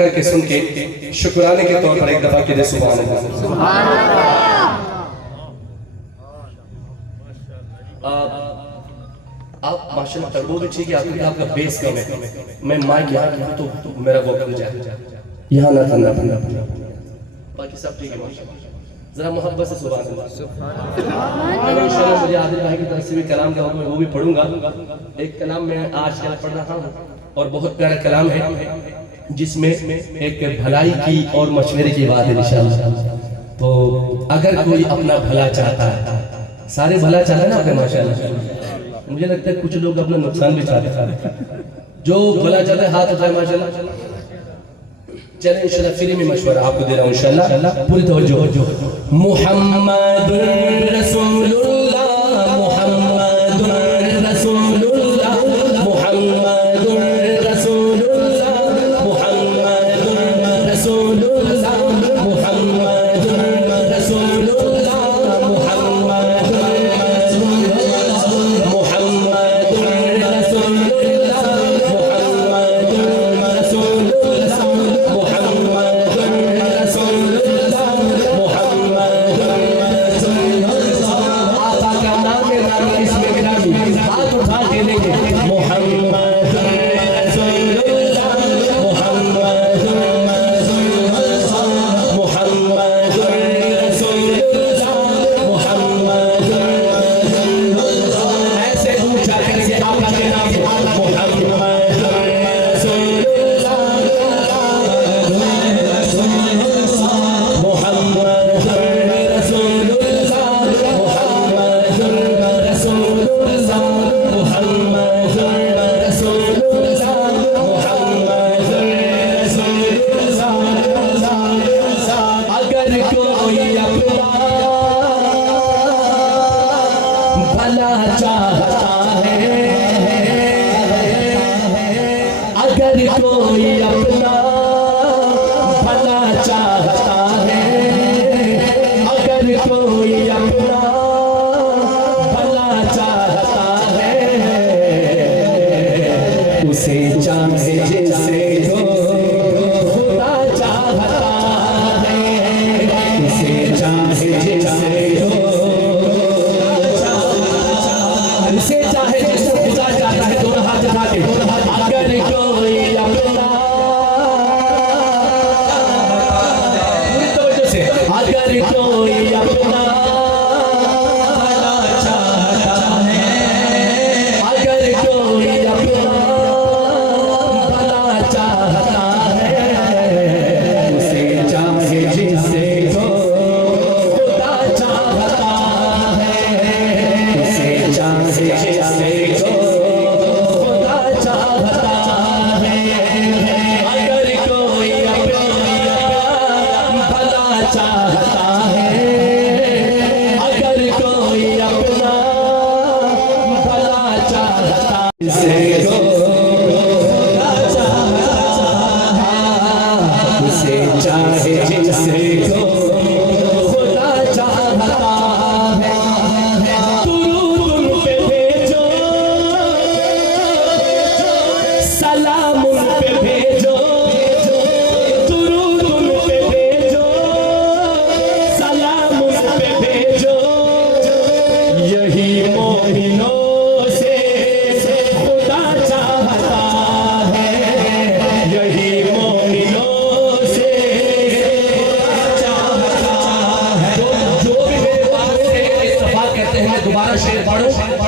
करके सुन के शुक्राने के तौर पर एक दफा के सुभान अल्लाह। आप माशाल्लाह टर्बो भी ठीक है, आपका बेस कम है। मैं माइक यहाँ की तो मेरा वोकल जाए यहाँ ना ठंडा ठंडा, बाकी सब ठीक है माशाल्लाह। जरा मोहब्बत से सुभान अल्लाह। इंशाल्लाह मुझे आदिल भाई की तरफ से भी कलाम का हुक्म है, वो भी पढ़ूंगा। एक कलाम मैं आज क्या पढ़ रहा हूँ और बहुत प्यारा कलाम है जिसमें एक भलाई की और मशवरे की बात है इंशाल्लाह। तो अगर कोई अपना भला चाहता है, सारे भला चाहता है ना अपने माशाल्लाह, मुझे लगता है कुछ लोग अपना नुकसान भी चाहते हैं। जो भला चाहता है हाथ उठाए माशाल्लाह। चले इंशाल्लाह फ्री में मशवरा आपको दे रहा हूँ इंशाल्लाह, पूरी तवज्जो। मुहम्मदुर रसूलुल्लाह, मुहम्मदुर रसूलुल्लाह, मुहम्मदुर रसूलुल्लाह, मुहम्मदुर रसूलुल्लाह, मुहम्मदुर रसूलुल्लाह, मुहम्मदुर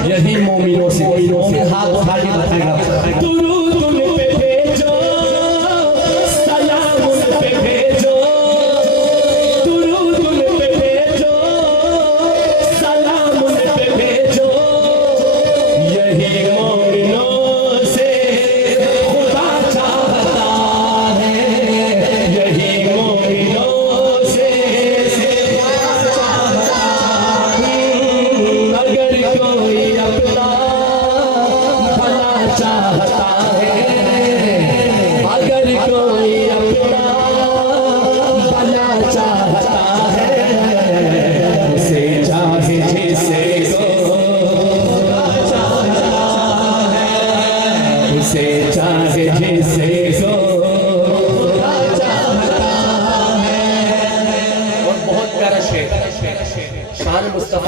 यही मोमिनों से हाथ उठा के बताएगा। दुरूद उन पे भेजो, सलाम उन पे भेजो, दुरूद उन पे भेजो, सलाम उन पे भेजो, यही मोमिनों से खुदा चाहता है, यही मोमिनों से खुदा चाहता है। अगर कोई अपना भला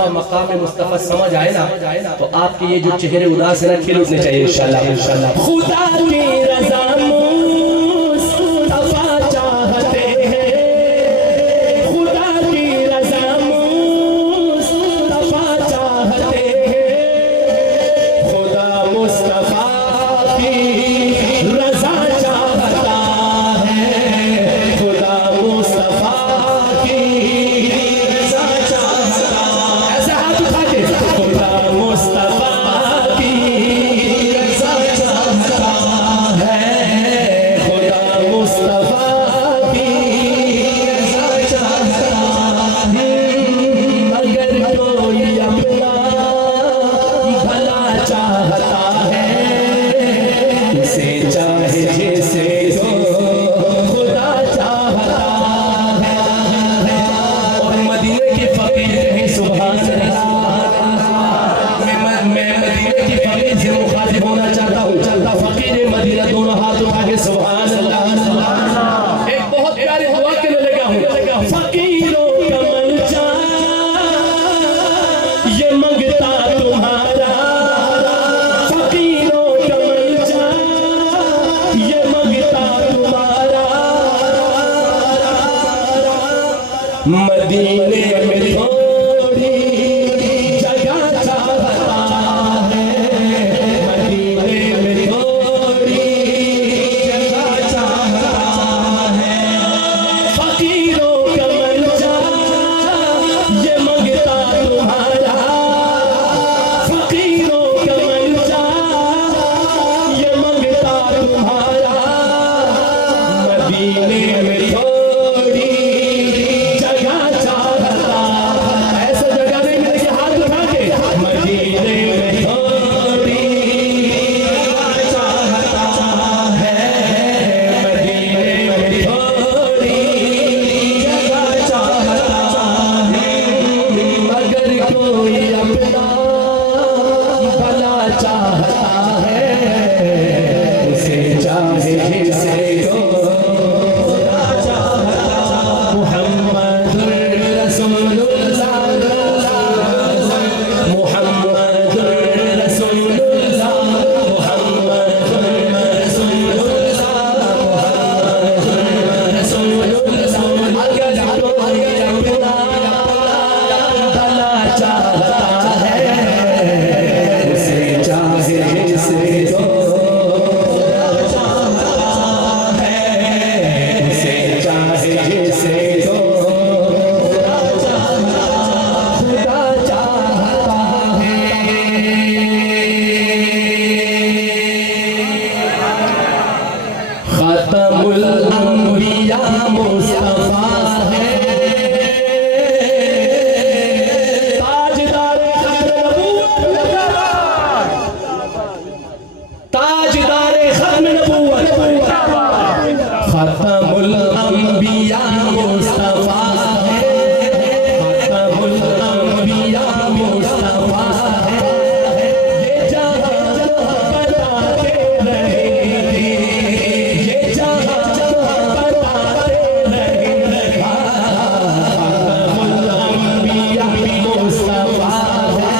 मुस्तफ़ा मकाम मुस्तफ़ा समझ आए ना तो आपके ये जो चेहरे उदास है ना खिल उठने चाहिए इंशाल्लाह इंशाल्लाह। खुदा की रज़ा मुस्तफ़ा चाहते हैं, खुदा की रज़ा मुस्तफ़ा चाहते हैं, खुदा मुस्तफ़ा की रज़ा चाहता है, खुदा मुस्तफ़ा की रज़ा चाहता है। ऐसे हाथ उठा के खुदा मुस्तफ़ा की रज़ा चाहता है, खुदा मुस्तफ़ा की रज़ा चाहता है। अगर कोई अपना भला चाहता है, उसे चाहे जैसे हो खुदा चाहता है। और मदीने के फकीर कहीं सुभान अल्लाह। मैं मदीने की फकीर से मुखातिब होना चाहता हूँ। फकीर मदीना दोनों हाथ उठा के सुभान अल्लाह। एक बहुत प्यारी दुआ के लिए लगा हूँ। फकीरों का मंचा ये मंगता तुम्हारा, फकीरों का मंचा ये मंगता तुम्हारा। मदीने में थोड़ी जगह चाहता है, मदीने में थोड़ी जगह चाहता है। फकीरों का मंचा ये मंगता तुम्हारा, फकीरों का मंचा ये मंगता तुम्हारा। मदीने में थोड़ी जगह चाहता, ऐसा जगह नहीं मिलेगी हाथ उठा के। मदीने में थोड़ी जगह चाहता है, मदीने में थोड़ी जगह चाहता है। अगर कोई अपना भला चाहता है, उसे चाहे जैसे हो मुहम्मदुर रसूलुल्लाह, मुहम्मदुर रसूलुल्लाह, मुहम्मदुर रसूलुल्लाह, मुहम्मदुर रसूलुल्लाह। अगर कोई अपना भला चाहता है, उसे चाहे जैसे हो चाहता है, उसे चाहे जैसे हो खुदा चाहता है। ख़ातमुल अंबिया मुस्तफ़ा है, ताजदार खत्म नबूवत, ताजदार खत्म नबूवत। ख़ातमुल अंबिया मुस्तफ़ा है, ख़ातमुल अंबिया मुस्तफ़ा है। ये जहां बताते रहेंगे, ये जहां बताते रहेंगे। ख़ातमुल अंबिया मुस्तफ़ा है,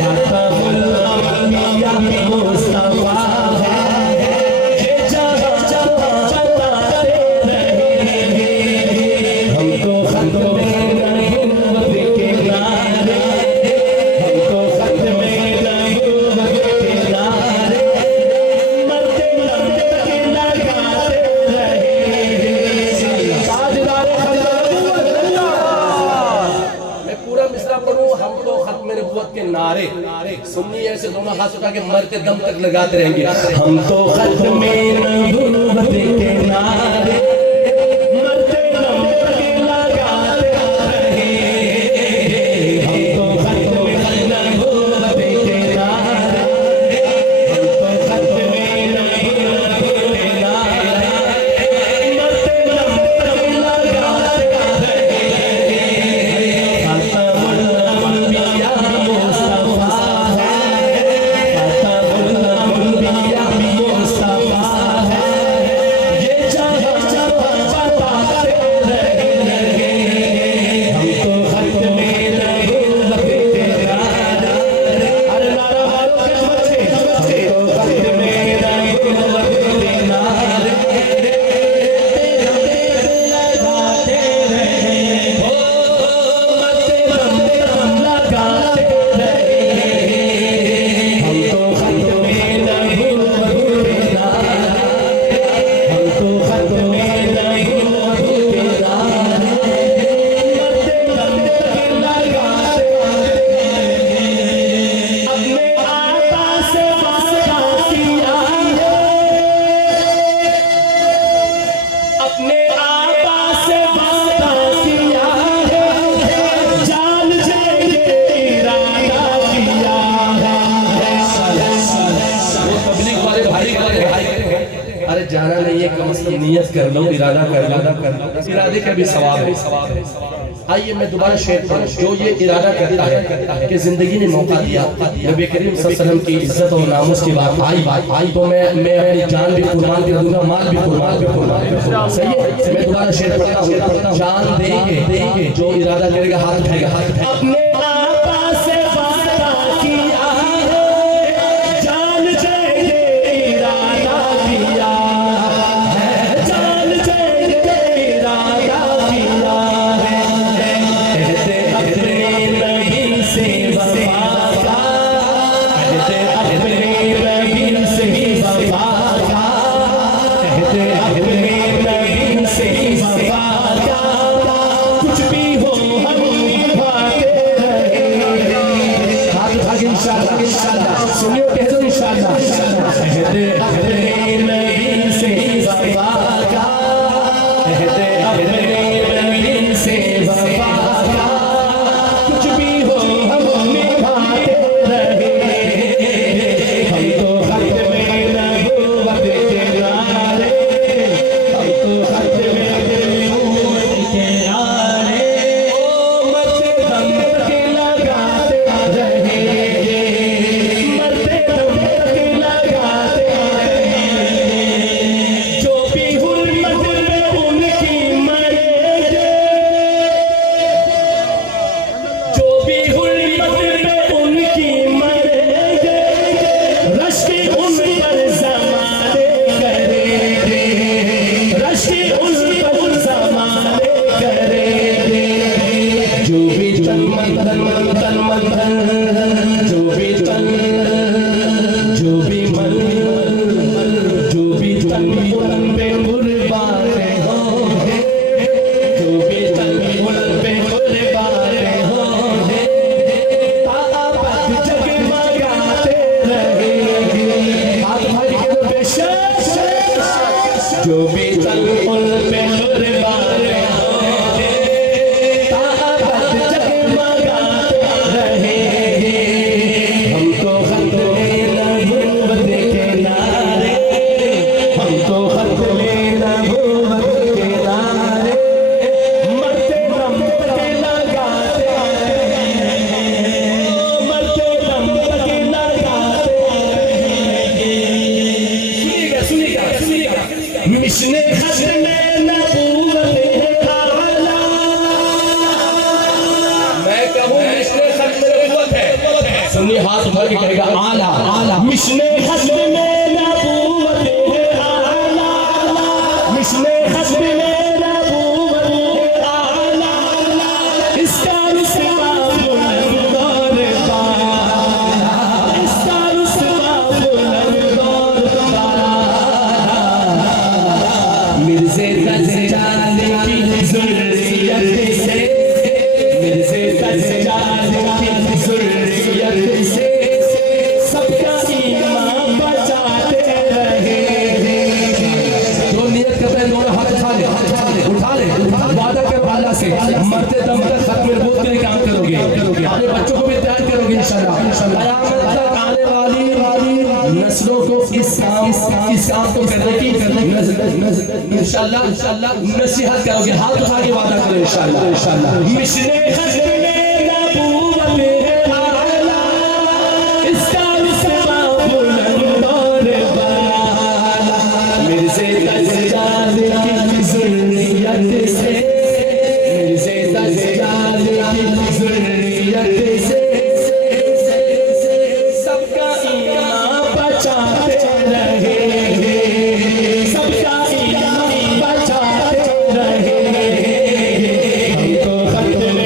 ख़ातमुल अंबिया मुस्तफ़ा है। ये जहां बताते रहेंगे। हमको खत्मे नबूवत के नारे, हमको खत्मे नबूवत के नारे मरते तक लगाते रहेंगे। ताजदार खत्म नबूवत। मैं पूरा मिसरा पढ़ूं। हमको खत्म नबूवत के नारे सुन्नी ऐसे दोनों हाथ उठा के मरते दम तक लगाते रहेंगे। हम तो खत्म नबूवत के नारे मरते दम तक लगाते रहेंगे। हम तो खत्म नबूवत के नारे, हम तो खत्म नबूवत के नारे मरते दम तक लगाते रहेंगे। ख़ातमुल अंबिया मुस्तफ़ा है, ख़ातमुल अंबिया मुस्तफ़ा है। ये जहां आबा से वादा किया है, जान जाएंगे इरादा किया है। वो तबलीग वाले भाई अरे जाना नहीं है, कम से कम नियत कर लो, इरादा कर लो, इरादे का भी सवाब है। आइए मैं दोबारा शेयर करूं, जो ये इरादा करता है कि जिंदगी ने मौका दिया, नबी करीम सल्लल्लाहु अलैहि वसल्लम की इज्जत और नामुस की बात आई तो मैं अपनी जान भी कुर्बान कर दूंगा, माल भी कुर्बान। सही है, मैं दोबारा शेयर पढ़ता हूं, जान देंगे जो इरादा करेगा हाथ उठाएगा, अपने आबा से वादा किया है, जान जाएंगे इरादा किया है, जान जाएंगे इरादा किया है। कहते अपने नबी से वफा का, कहते अपने नबी से वफा का, कहते अपने नबी से वफा का, कुछ भी हो हम निभाते रहेंगे। हाथ उठा के इंशाअल्लाह सुनियो, कह दो इंशाअल्लाह। कहते अपने नबी से वफा का, कहते अपने नबी से वफा का, कुछ भी हो हम निभाते रहेंगे। हम तो खत्म नबूवत के नारे, हम तो खत्म नबूवत के नारे, ओ मरते दम तक लगाते रहेंगे, मरते दम तक लगाते रहेंगे। जो भी हुर्मत में उनकी मरेंगे, जो भी हुर्मत में उनकी मरेंगे, रश्क उन पर ज़माने करेंगे, रश्क उन पर ज़माने करेंगे। जो भी तन मन धन, जो भी तन, जो भी मन, जो भी तन उन पे कुर्बान होंगे, जो भी तन उन पे कुर्बान होंगे, ताबत जगमगाते रहेंगे। हाथ भाई के दो बेशक, जो भी तन उन पे कुर्बान होंगे, ताबत जगमगाते रहेंगे। हम तो खत्म नबूवत के नारे, हम तो खत्म नबूवत के नारे, मरते दम तक लगाते रहेंगे, मरते दम तक लगाते रहेंगे। सुनिएगा मिशने खत्म नबूवत है आला, मैं कहूँ मिशने खत्म नबूवत है, सुनिए हाथ उठा के कहेगा आला, मिशने खत्म नबूवत है आला, मिशने खत्म नबूवत है आला, इसका रुसवा बुलंद और बाला, इसका रुसवा बुलंद और बाला। मिर्ज़े दज्जाल की ज़ुर्रियत से, मिर्ज़े दज्जाल की ज़ुर्रियत से, सबका ईमान बचाते रहेंगे। जो नियत करते हैं दोनों हाथ उठा ले, वादा कर अल्लाह से, मरते दम तक खत्म नबूवत के लिए काम करोगे, अपने बच्चों को भी तैयार करोगे इंशाअल्लाह। क़यामत तक आने वाली नस्लों को इस काम को करने की इंशाअल्लाह नसीहत करोगे। हाथ उठा के वादा करो इंशाअल्लाह। मिशने खत्म नबूवत है आला, इसका रुसवा बुलंद और बाला। मिर्ज़े दज्जाल की ज़ुर्रियत से, मिर्ज़े दज्जाल की ज़ुर्रियत से, सबका ईमान बचाते रहेंगे, सबका ईमान बचाते रहेंगे। हम तो खत्म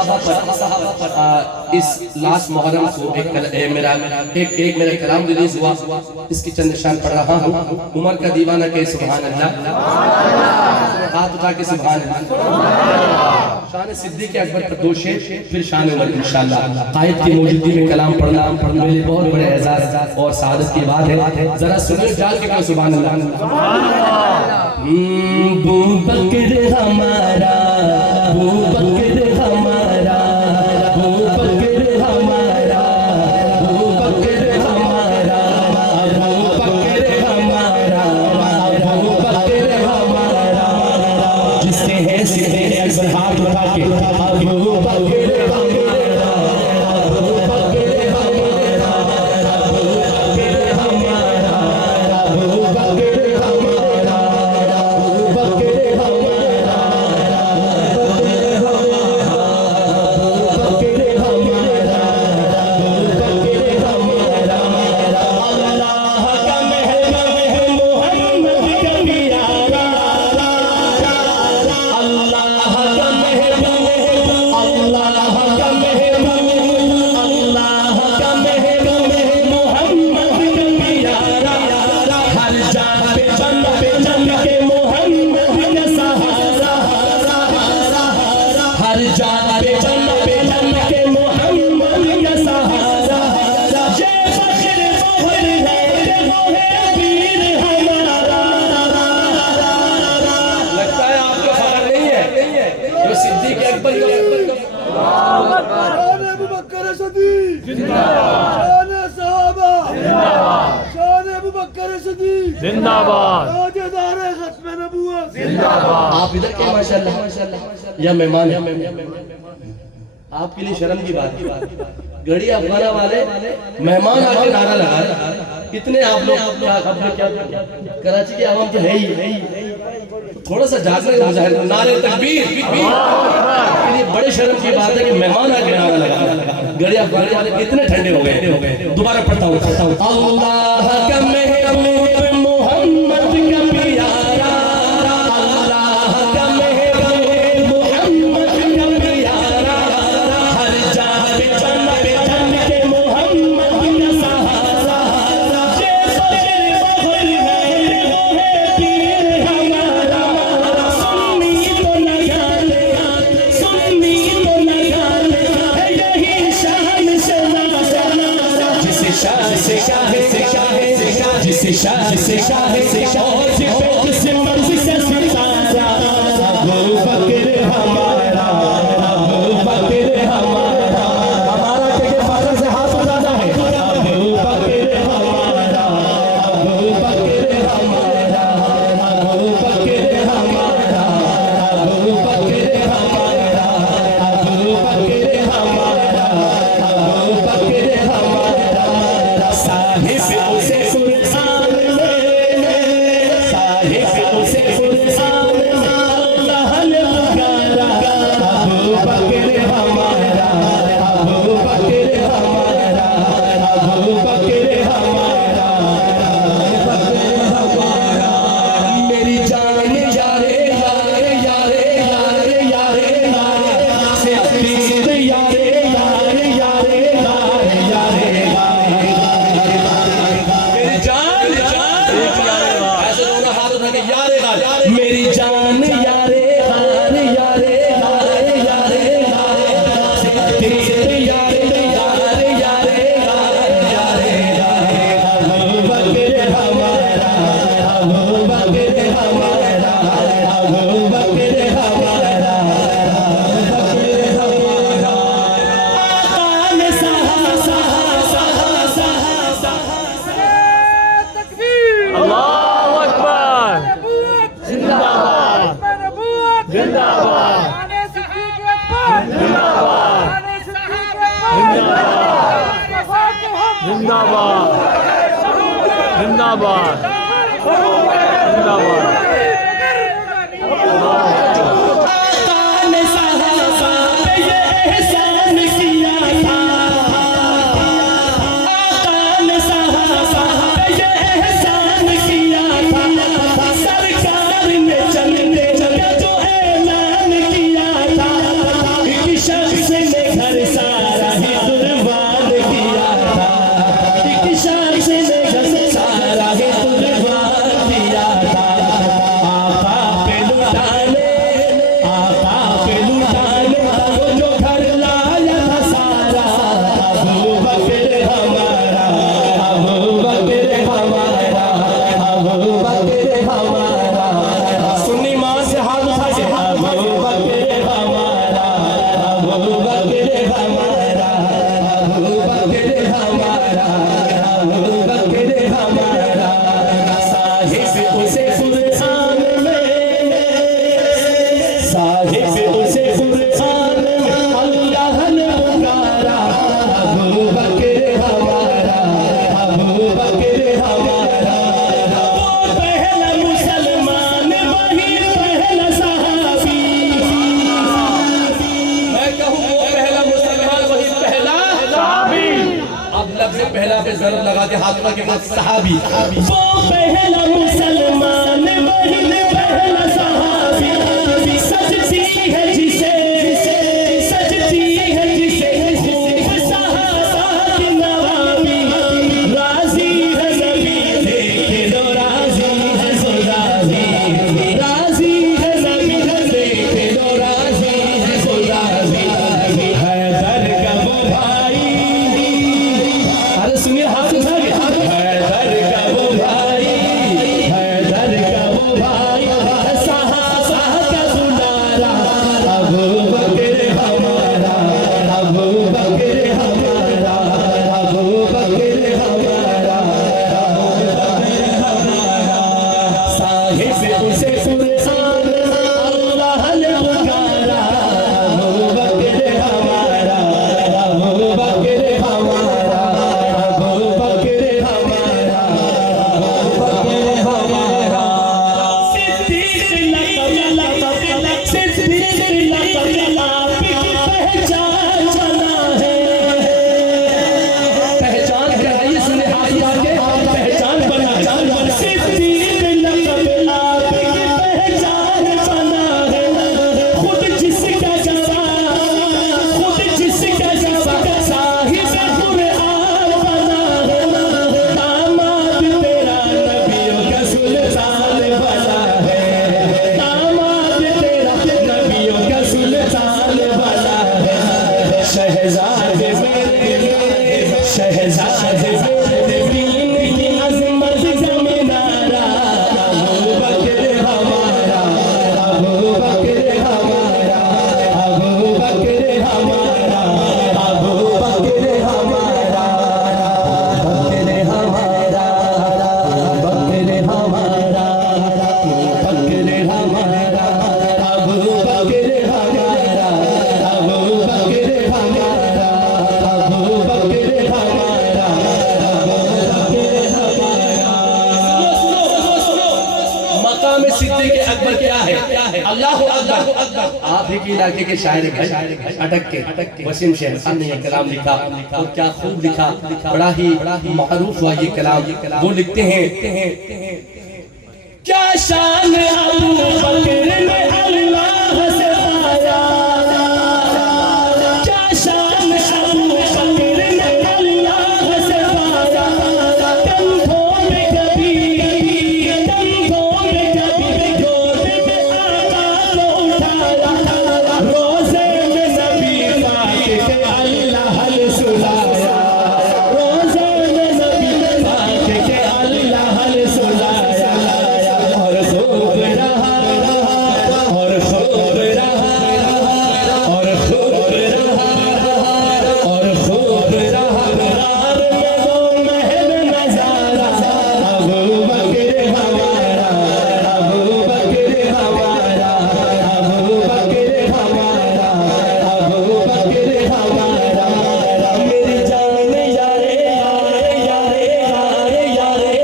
सहाबा पर इस लास्ट मुहर्रम को एक मेरा कलाम रिलीज हुआ, इसकी चंद निशान पढ़ रहा हूँ। उमर का दीवाना के सुभान अल्लाह, हाथ उठा के सुभान अल्लाह। शान सिद्दीक़ अकबर पर 2 शेर, फिर शान उमर इंशाअल्लाह। कायद की मौजूदगी में कलाम पढ़ना मेरे लिए बहुत बड़े एजाज और सादत की बात है। जरा सुनिए जान के कहो सुभान अल्लाह। अबू बकर हमारा, अबू बकर हमारा, अबू बकर हमारा, अबू बकर हमारा, अबू बकर हमारा, अबू बकर हमारा। जिसके हैं सीधे अक्सर हाथ उठा के अबू बकर हमारा, अबू बकर हमारा, अबू बकर हमारा, अबू बकर हमारा, अबू बकर हमारा, आप इधर के माशाल्लाह या मेहमान आपके लिए शर्म की बात है। घड़ी अफगाना वाले मेहमान आके नारा लगा रहे, इतने आप लोग क्या कराची के आवाम तो है ही, थोड़ा सा जागने का मुजाहिर नारे तकबीर। ये बड़े शर्म की बात है कि मेहमान आके नारा लगा, घड़ी अफगाना वाले इतने ठंडे हो गए। दोबारा पढ़ता हूँ अल्लाह का महबूब मोहम्मद का प्यारा, अल्लाह का महबूब मोहम्मद का प्यारा, हर जान पे जन के मोहम्मद का सहारा, जे बगैर बगैर है वो है पीर हमारा। सुन्नी तो न जाने, सुन्नी तो न जाने, है यही शान से नवाजा, जिसे शान से शाह से शाह से शाह, जिसे शाह से शाह से शाह, जिसे किस्मत से सितारा। अबू बकर हमारा, अबू बकर हमारा, हमारा के फादर से हाथ उठाना है। अबू बकर हमारा, अबू बकर हमारा, अबू बकर हमारा, अबू बकर हमारा, अबू बकर हमारा, अबू बकर हमारा। साहिब उसे कुरान में, साहिब उसे कुरान में अल्लाह ने पुकारा। अबू बकर हमारा, अबू बकर हमारा, अबू बकर हमारा, मेरी जान यारे यारे यारे यारे यारे यारे से पीर यारे यारे यारे यारे यारे मेरी जान ऐसे दोनों हाथ उठा के यारे मेरी जान यारे यारे यारे यारे यारे से पीर यारे यारे यारे यारे यारे। अबू बकर हमारा, अबू बकर हमारा, अबू बकर हमारा, आका ने सहा सहा सहा सहा सहा। अल्लाहु अकबर, जिंदाबाद जिंदाबाद जिंदाबाद जिंदाबाद जिंदाबाद जिंदाबाद। आका ने सहाबा पे ये एहसान किया था, आका ने सहाबा पे ये एहसान किया था, सरकार ने चलते चलते जो ऐलान किया था, एक शख्स सहाबी वो पहला मुसलमान वही पहला सहाबी सजती है जिसे सजती है जिसे खूब सहाबा की नवाबी राजी है नबी देखे लो राजी है खुदाबी राजी है नबी देखे लो राजी है खुदाबी हैदर का वो भाई अरे सुनिए हाथ उठा के हैदर का वो भाई हैदर का वो भाई सहाबा का दुलारा अबू बकर हमारा अबू बकर हमारा अबू बकर हमारा साहिब उसे कुरान अल्लाह ने पुकारा अबू बकर हमारा अबू बकर हमारा अबू बकर हमारा अबू बकर हमारा सिद्दीक लक़ब सिद्दीक लक़ब आपकी पहचान बना है पहचान कराइए सुने हाथ आके पहचान बना सिद्दीक लक़ब आपकी पहचान बना है खुद जिसका जवाब खुद जिसका जवाब साहिब कुरान बना है दामाद तेरा नबियों का सुल्तान बना है दामाद तेरा नबियों का सुल्तान बना है शहजादे मेरे शहजादे मेरे दीन की अज़मत का मीनारा अबू बकर हमारा अबू बकर हमारा अबू बकर हमारा अबू बकर हमारा बकर हमारा बकर हमारा बकर हमारा अबू बकर हमारा अबू बकर हमारा अबू बकर हमारा मकाम सिद्दीक़ अकबर क्या है अल्लाहु अकबर आप ही के इलाके के शायर हैं अटक के वसीम शहर ने ये कलाम लिखा और क्या खूब लिखा बड़ा ही मारूफ हुआ ये कलाम वो लिखते हैं क्या शान अबू बकर ने अल्लाह से पाया क्या शान अबू बकर ने अल्लाह से पाया कंधों में कभी गोद में आका को उठाया रोज़े में नबी पाक के अल्लाह ने सुलाया रोज़े में नबी पाक के अल्लाह ने सुलाया और खूब रहा और खूब रहा और खूब रहा और खूब रहा प्यार में वो महल नजारा अबू बकर हमारा अबू बकर हमारा अबू बकर हमारा अबू बकर हमारा मेरी जान यारे यारे यारे यारे यारे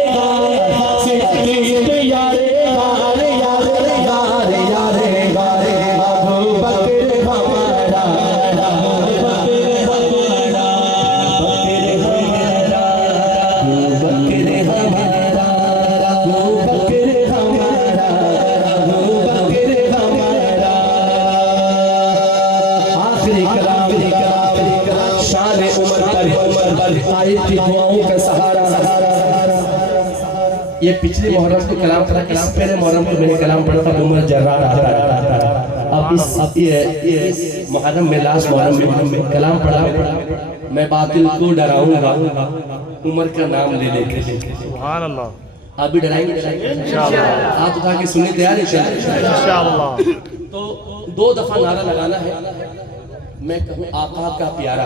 सिद्दीक यारे यारे यारे यारे यारे यारे अबू बकर हमारा अबू बकर हमारा बकर हमारा अबू बकर हमारा अबू बकर हमारा आखिरी कलाम शान उमर पर तारीफ की दुआओं का सहारा ये पिछले मुहर्रम को कलाम पढ़ा इस पहले मुहर्रम को मैंने कलाम पढ़ा था उमर जर्रार आता अब इस ये मुहर्रम में लास्ट मुहर्रम में कलाम पढ़ा मैं बातिल को डराऊंगा उमर का नाम ले लेके सुभान अल्लाह आप भी डराएंगे इंशाअल्लाह आप उठा के सुनने तैयार हैं इंशाअल्लाह तो 2 दफा नारा लगाना है मैं कहूँ आका का प्यारा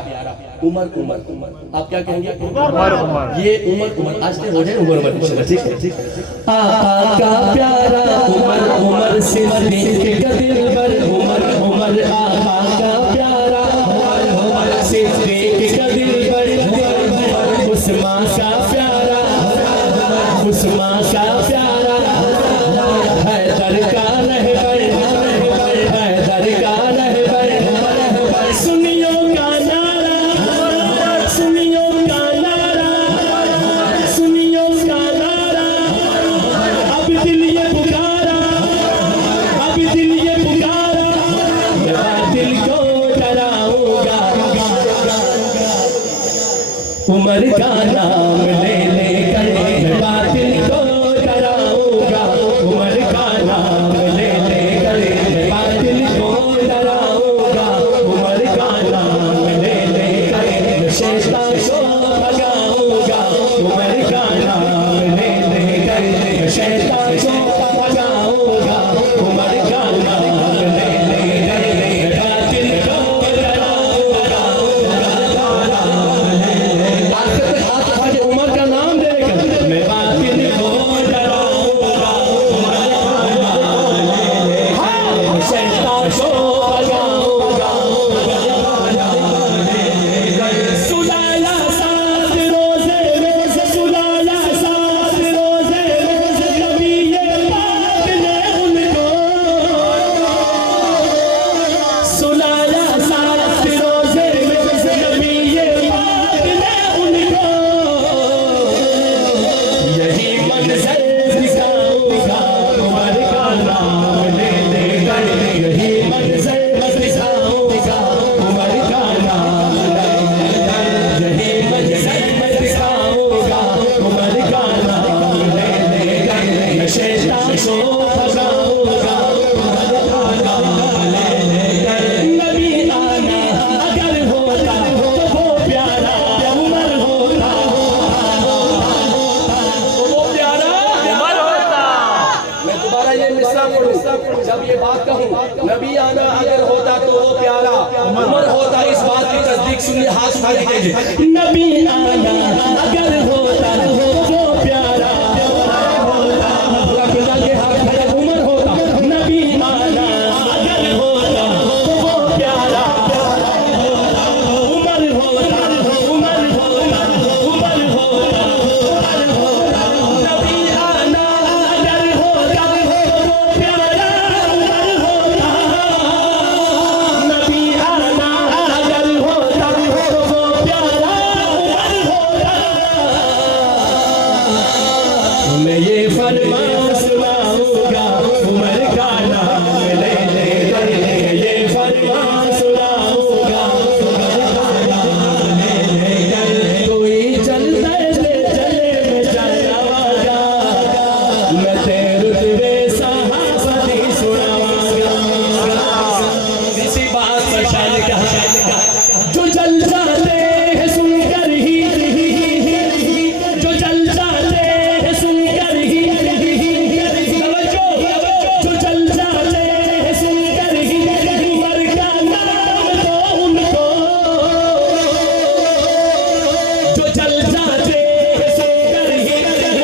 उमर उमर उमर आप क्या कहेंगे उमर उमर ये उमर आज हो जाए उमर उमर ठीक है आका का प्यारा उमर उमर सिद्दीक का दिलबर उमर उमर आका का प्यारा उमर उमर सिद्दीक का दिलबर उस्मान का प्यारा उस्मान का प्यारा हैदर का रहबर हैदर का रहबर सुनियो का नारा सुनियो का नारा सुनियो का उमर का नाम ले लेकर मैं बातिल को डराऊंगा, उमर का नाम ले लेकर मैं बातिल को डराऊंगा, उमर का नाम ले लेकर मैं शैतान को भगाऊंगा, उमर का नाम ले लेकर मैं शैतान को भगाऊंगा, उमर का नाम ले लेकर मैं बातिल को डराऊंगा, आखिर में हाथ उठा के उमर का नाम लेकर मैं बातिल को डराऊंगा, शैतान को भगाऊंगा, सुलाया साथ रोज़े रोज़े, सुलाया साथ रोज़े रोज़े, नबी ये बात ने उनको सुलाया साथ रोज़े रोज़े, नबी ये बात ने उनको यही मंज़र दिखाऊंगा, उमर का नाम ले लेकर यही मंज़र दिखाऊंगा, उमर का नाम ले लेकर यही मंज़र दिखाऊंगा, उमर का नाम ले लेकर मैं शैतान को भगाऊंगा, उमर का नाम ले लेकर नबी आना अगर होता तो वो प्यारा उमर होता, वो प्यारा उमर होता। मैं दोबारा ये मिसरा पढ़ूं, जब ये बात कहूं नबी आना अगर होता तो वो प्यारा उमर होता, इस बात की तस्दीक सुनिए, हाथ उठा लीजिए। नबी आना अगर होता तो वो प्यारा उमर होता, पूरा खुदा के हाथ उठाया, उमर होता। नबी आना अगर होता तो वो प्यारा उमर होता, उमर होता, उमर होता, उमर होता। नबी आना अगर होता तो वो प्यारा उमर होता, नबी आना अगर होता तो वो प्यारा उमर होता। मैं ये फरमान सुनाऊंगा, उमर का नाम ले लेकर ये फरमान सुनाऊंगा, उमर का नाम ले लेकर कोई चलते से चले मैं चलावागा, मैं तेरे रुतबे सहाबती सुनावागा, किसी बात पर शान कहा जो जल जाते हैं सुनकर ही, जो जल जाते हैं सुनकर ही, जो जल जाते हैं सुनकर ही, उमर का नाम दो उनको, जो जल जाते हैं सुनकर ही,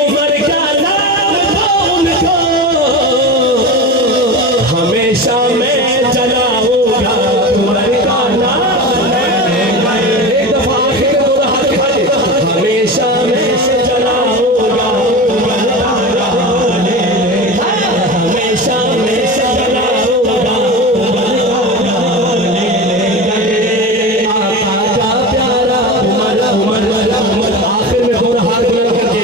उमर का नाम दो उनको, हमेशा मैं जलाऊंगा उमर का नाम लेकर। एक दफा आखिर में दोनों हाथ उठा के हमेशा मैं जलाऊंगा उमर का नाम लेकर, हमेशा मैं जलाऊंगा उमर का नाम लेकर। आका का प्यारा उमर, उमर, उमर, आखिर में दोनों हाथ बुलंद करके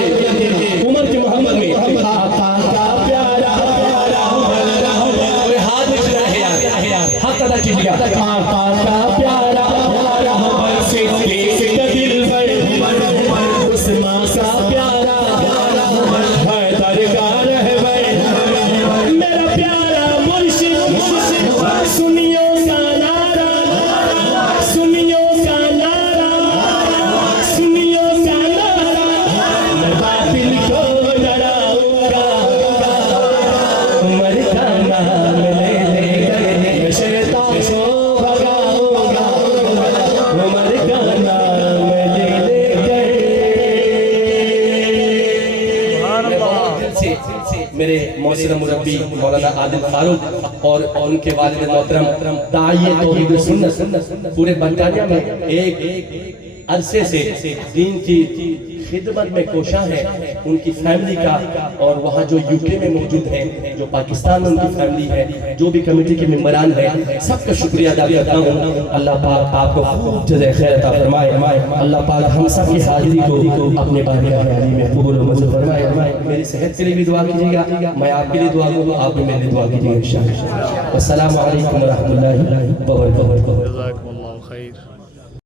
उमर की मोहब्बत में आका का प्यारा प्यारा उमर, उमर, हाथ में चला है यार, हाथ अदा कीजिए। आका का प्यारा प्यारा उमर, सिद्दीक़ का दिलबर उमर, उस्मान का प्यारा प्यारा उमर, हैदर का रहबर मेरा प्यारा मुर्शिद, सुनियो का नारा, सुनियो का नारा, सुनियो का नारा, मैं बातिल को डराऊंगा, उमर का नाम ले लेकर मैं शैतान को भगाऊंगा, उमर का नाम ले लेकर। मैं बहुत दिल से मेरे मौसम मुरब्बी मौलाना आदिल फारूक और उनके वालिद मोहतरम दाई तौहीद सुन्नत पूरे बरतानिया में एक अरसे से दीन की खिदमत में कोशा है, उनकी फैमिली का और वहाँ जो यूके में मौजूद है, जो पाकिस्तान में उनकी फैमिली है, जो भी कमेटी के मेंबरान है, सबका शुक्रिया अदा करता हूँ। अल्लाह पाक आपको खूब जज़ाए खैर अता फरमाए, अल्लाह पाक हम सब की हाजिरी को अपने बारगाह में कबूल व मंजूर फरमाए। मेरी सेहत के लिए भी दुआ कीजिएगा, मैं आपके लिए दुआ करूँगा, आप भी मेरे लिए दुआ कीजिएगा इंशाअल्लाह। अस्सलामु अलैकुम व रहमतुल्लाहि व बरकातहू।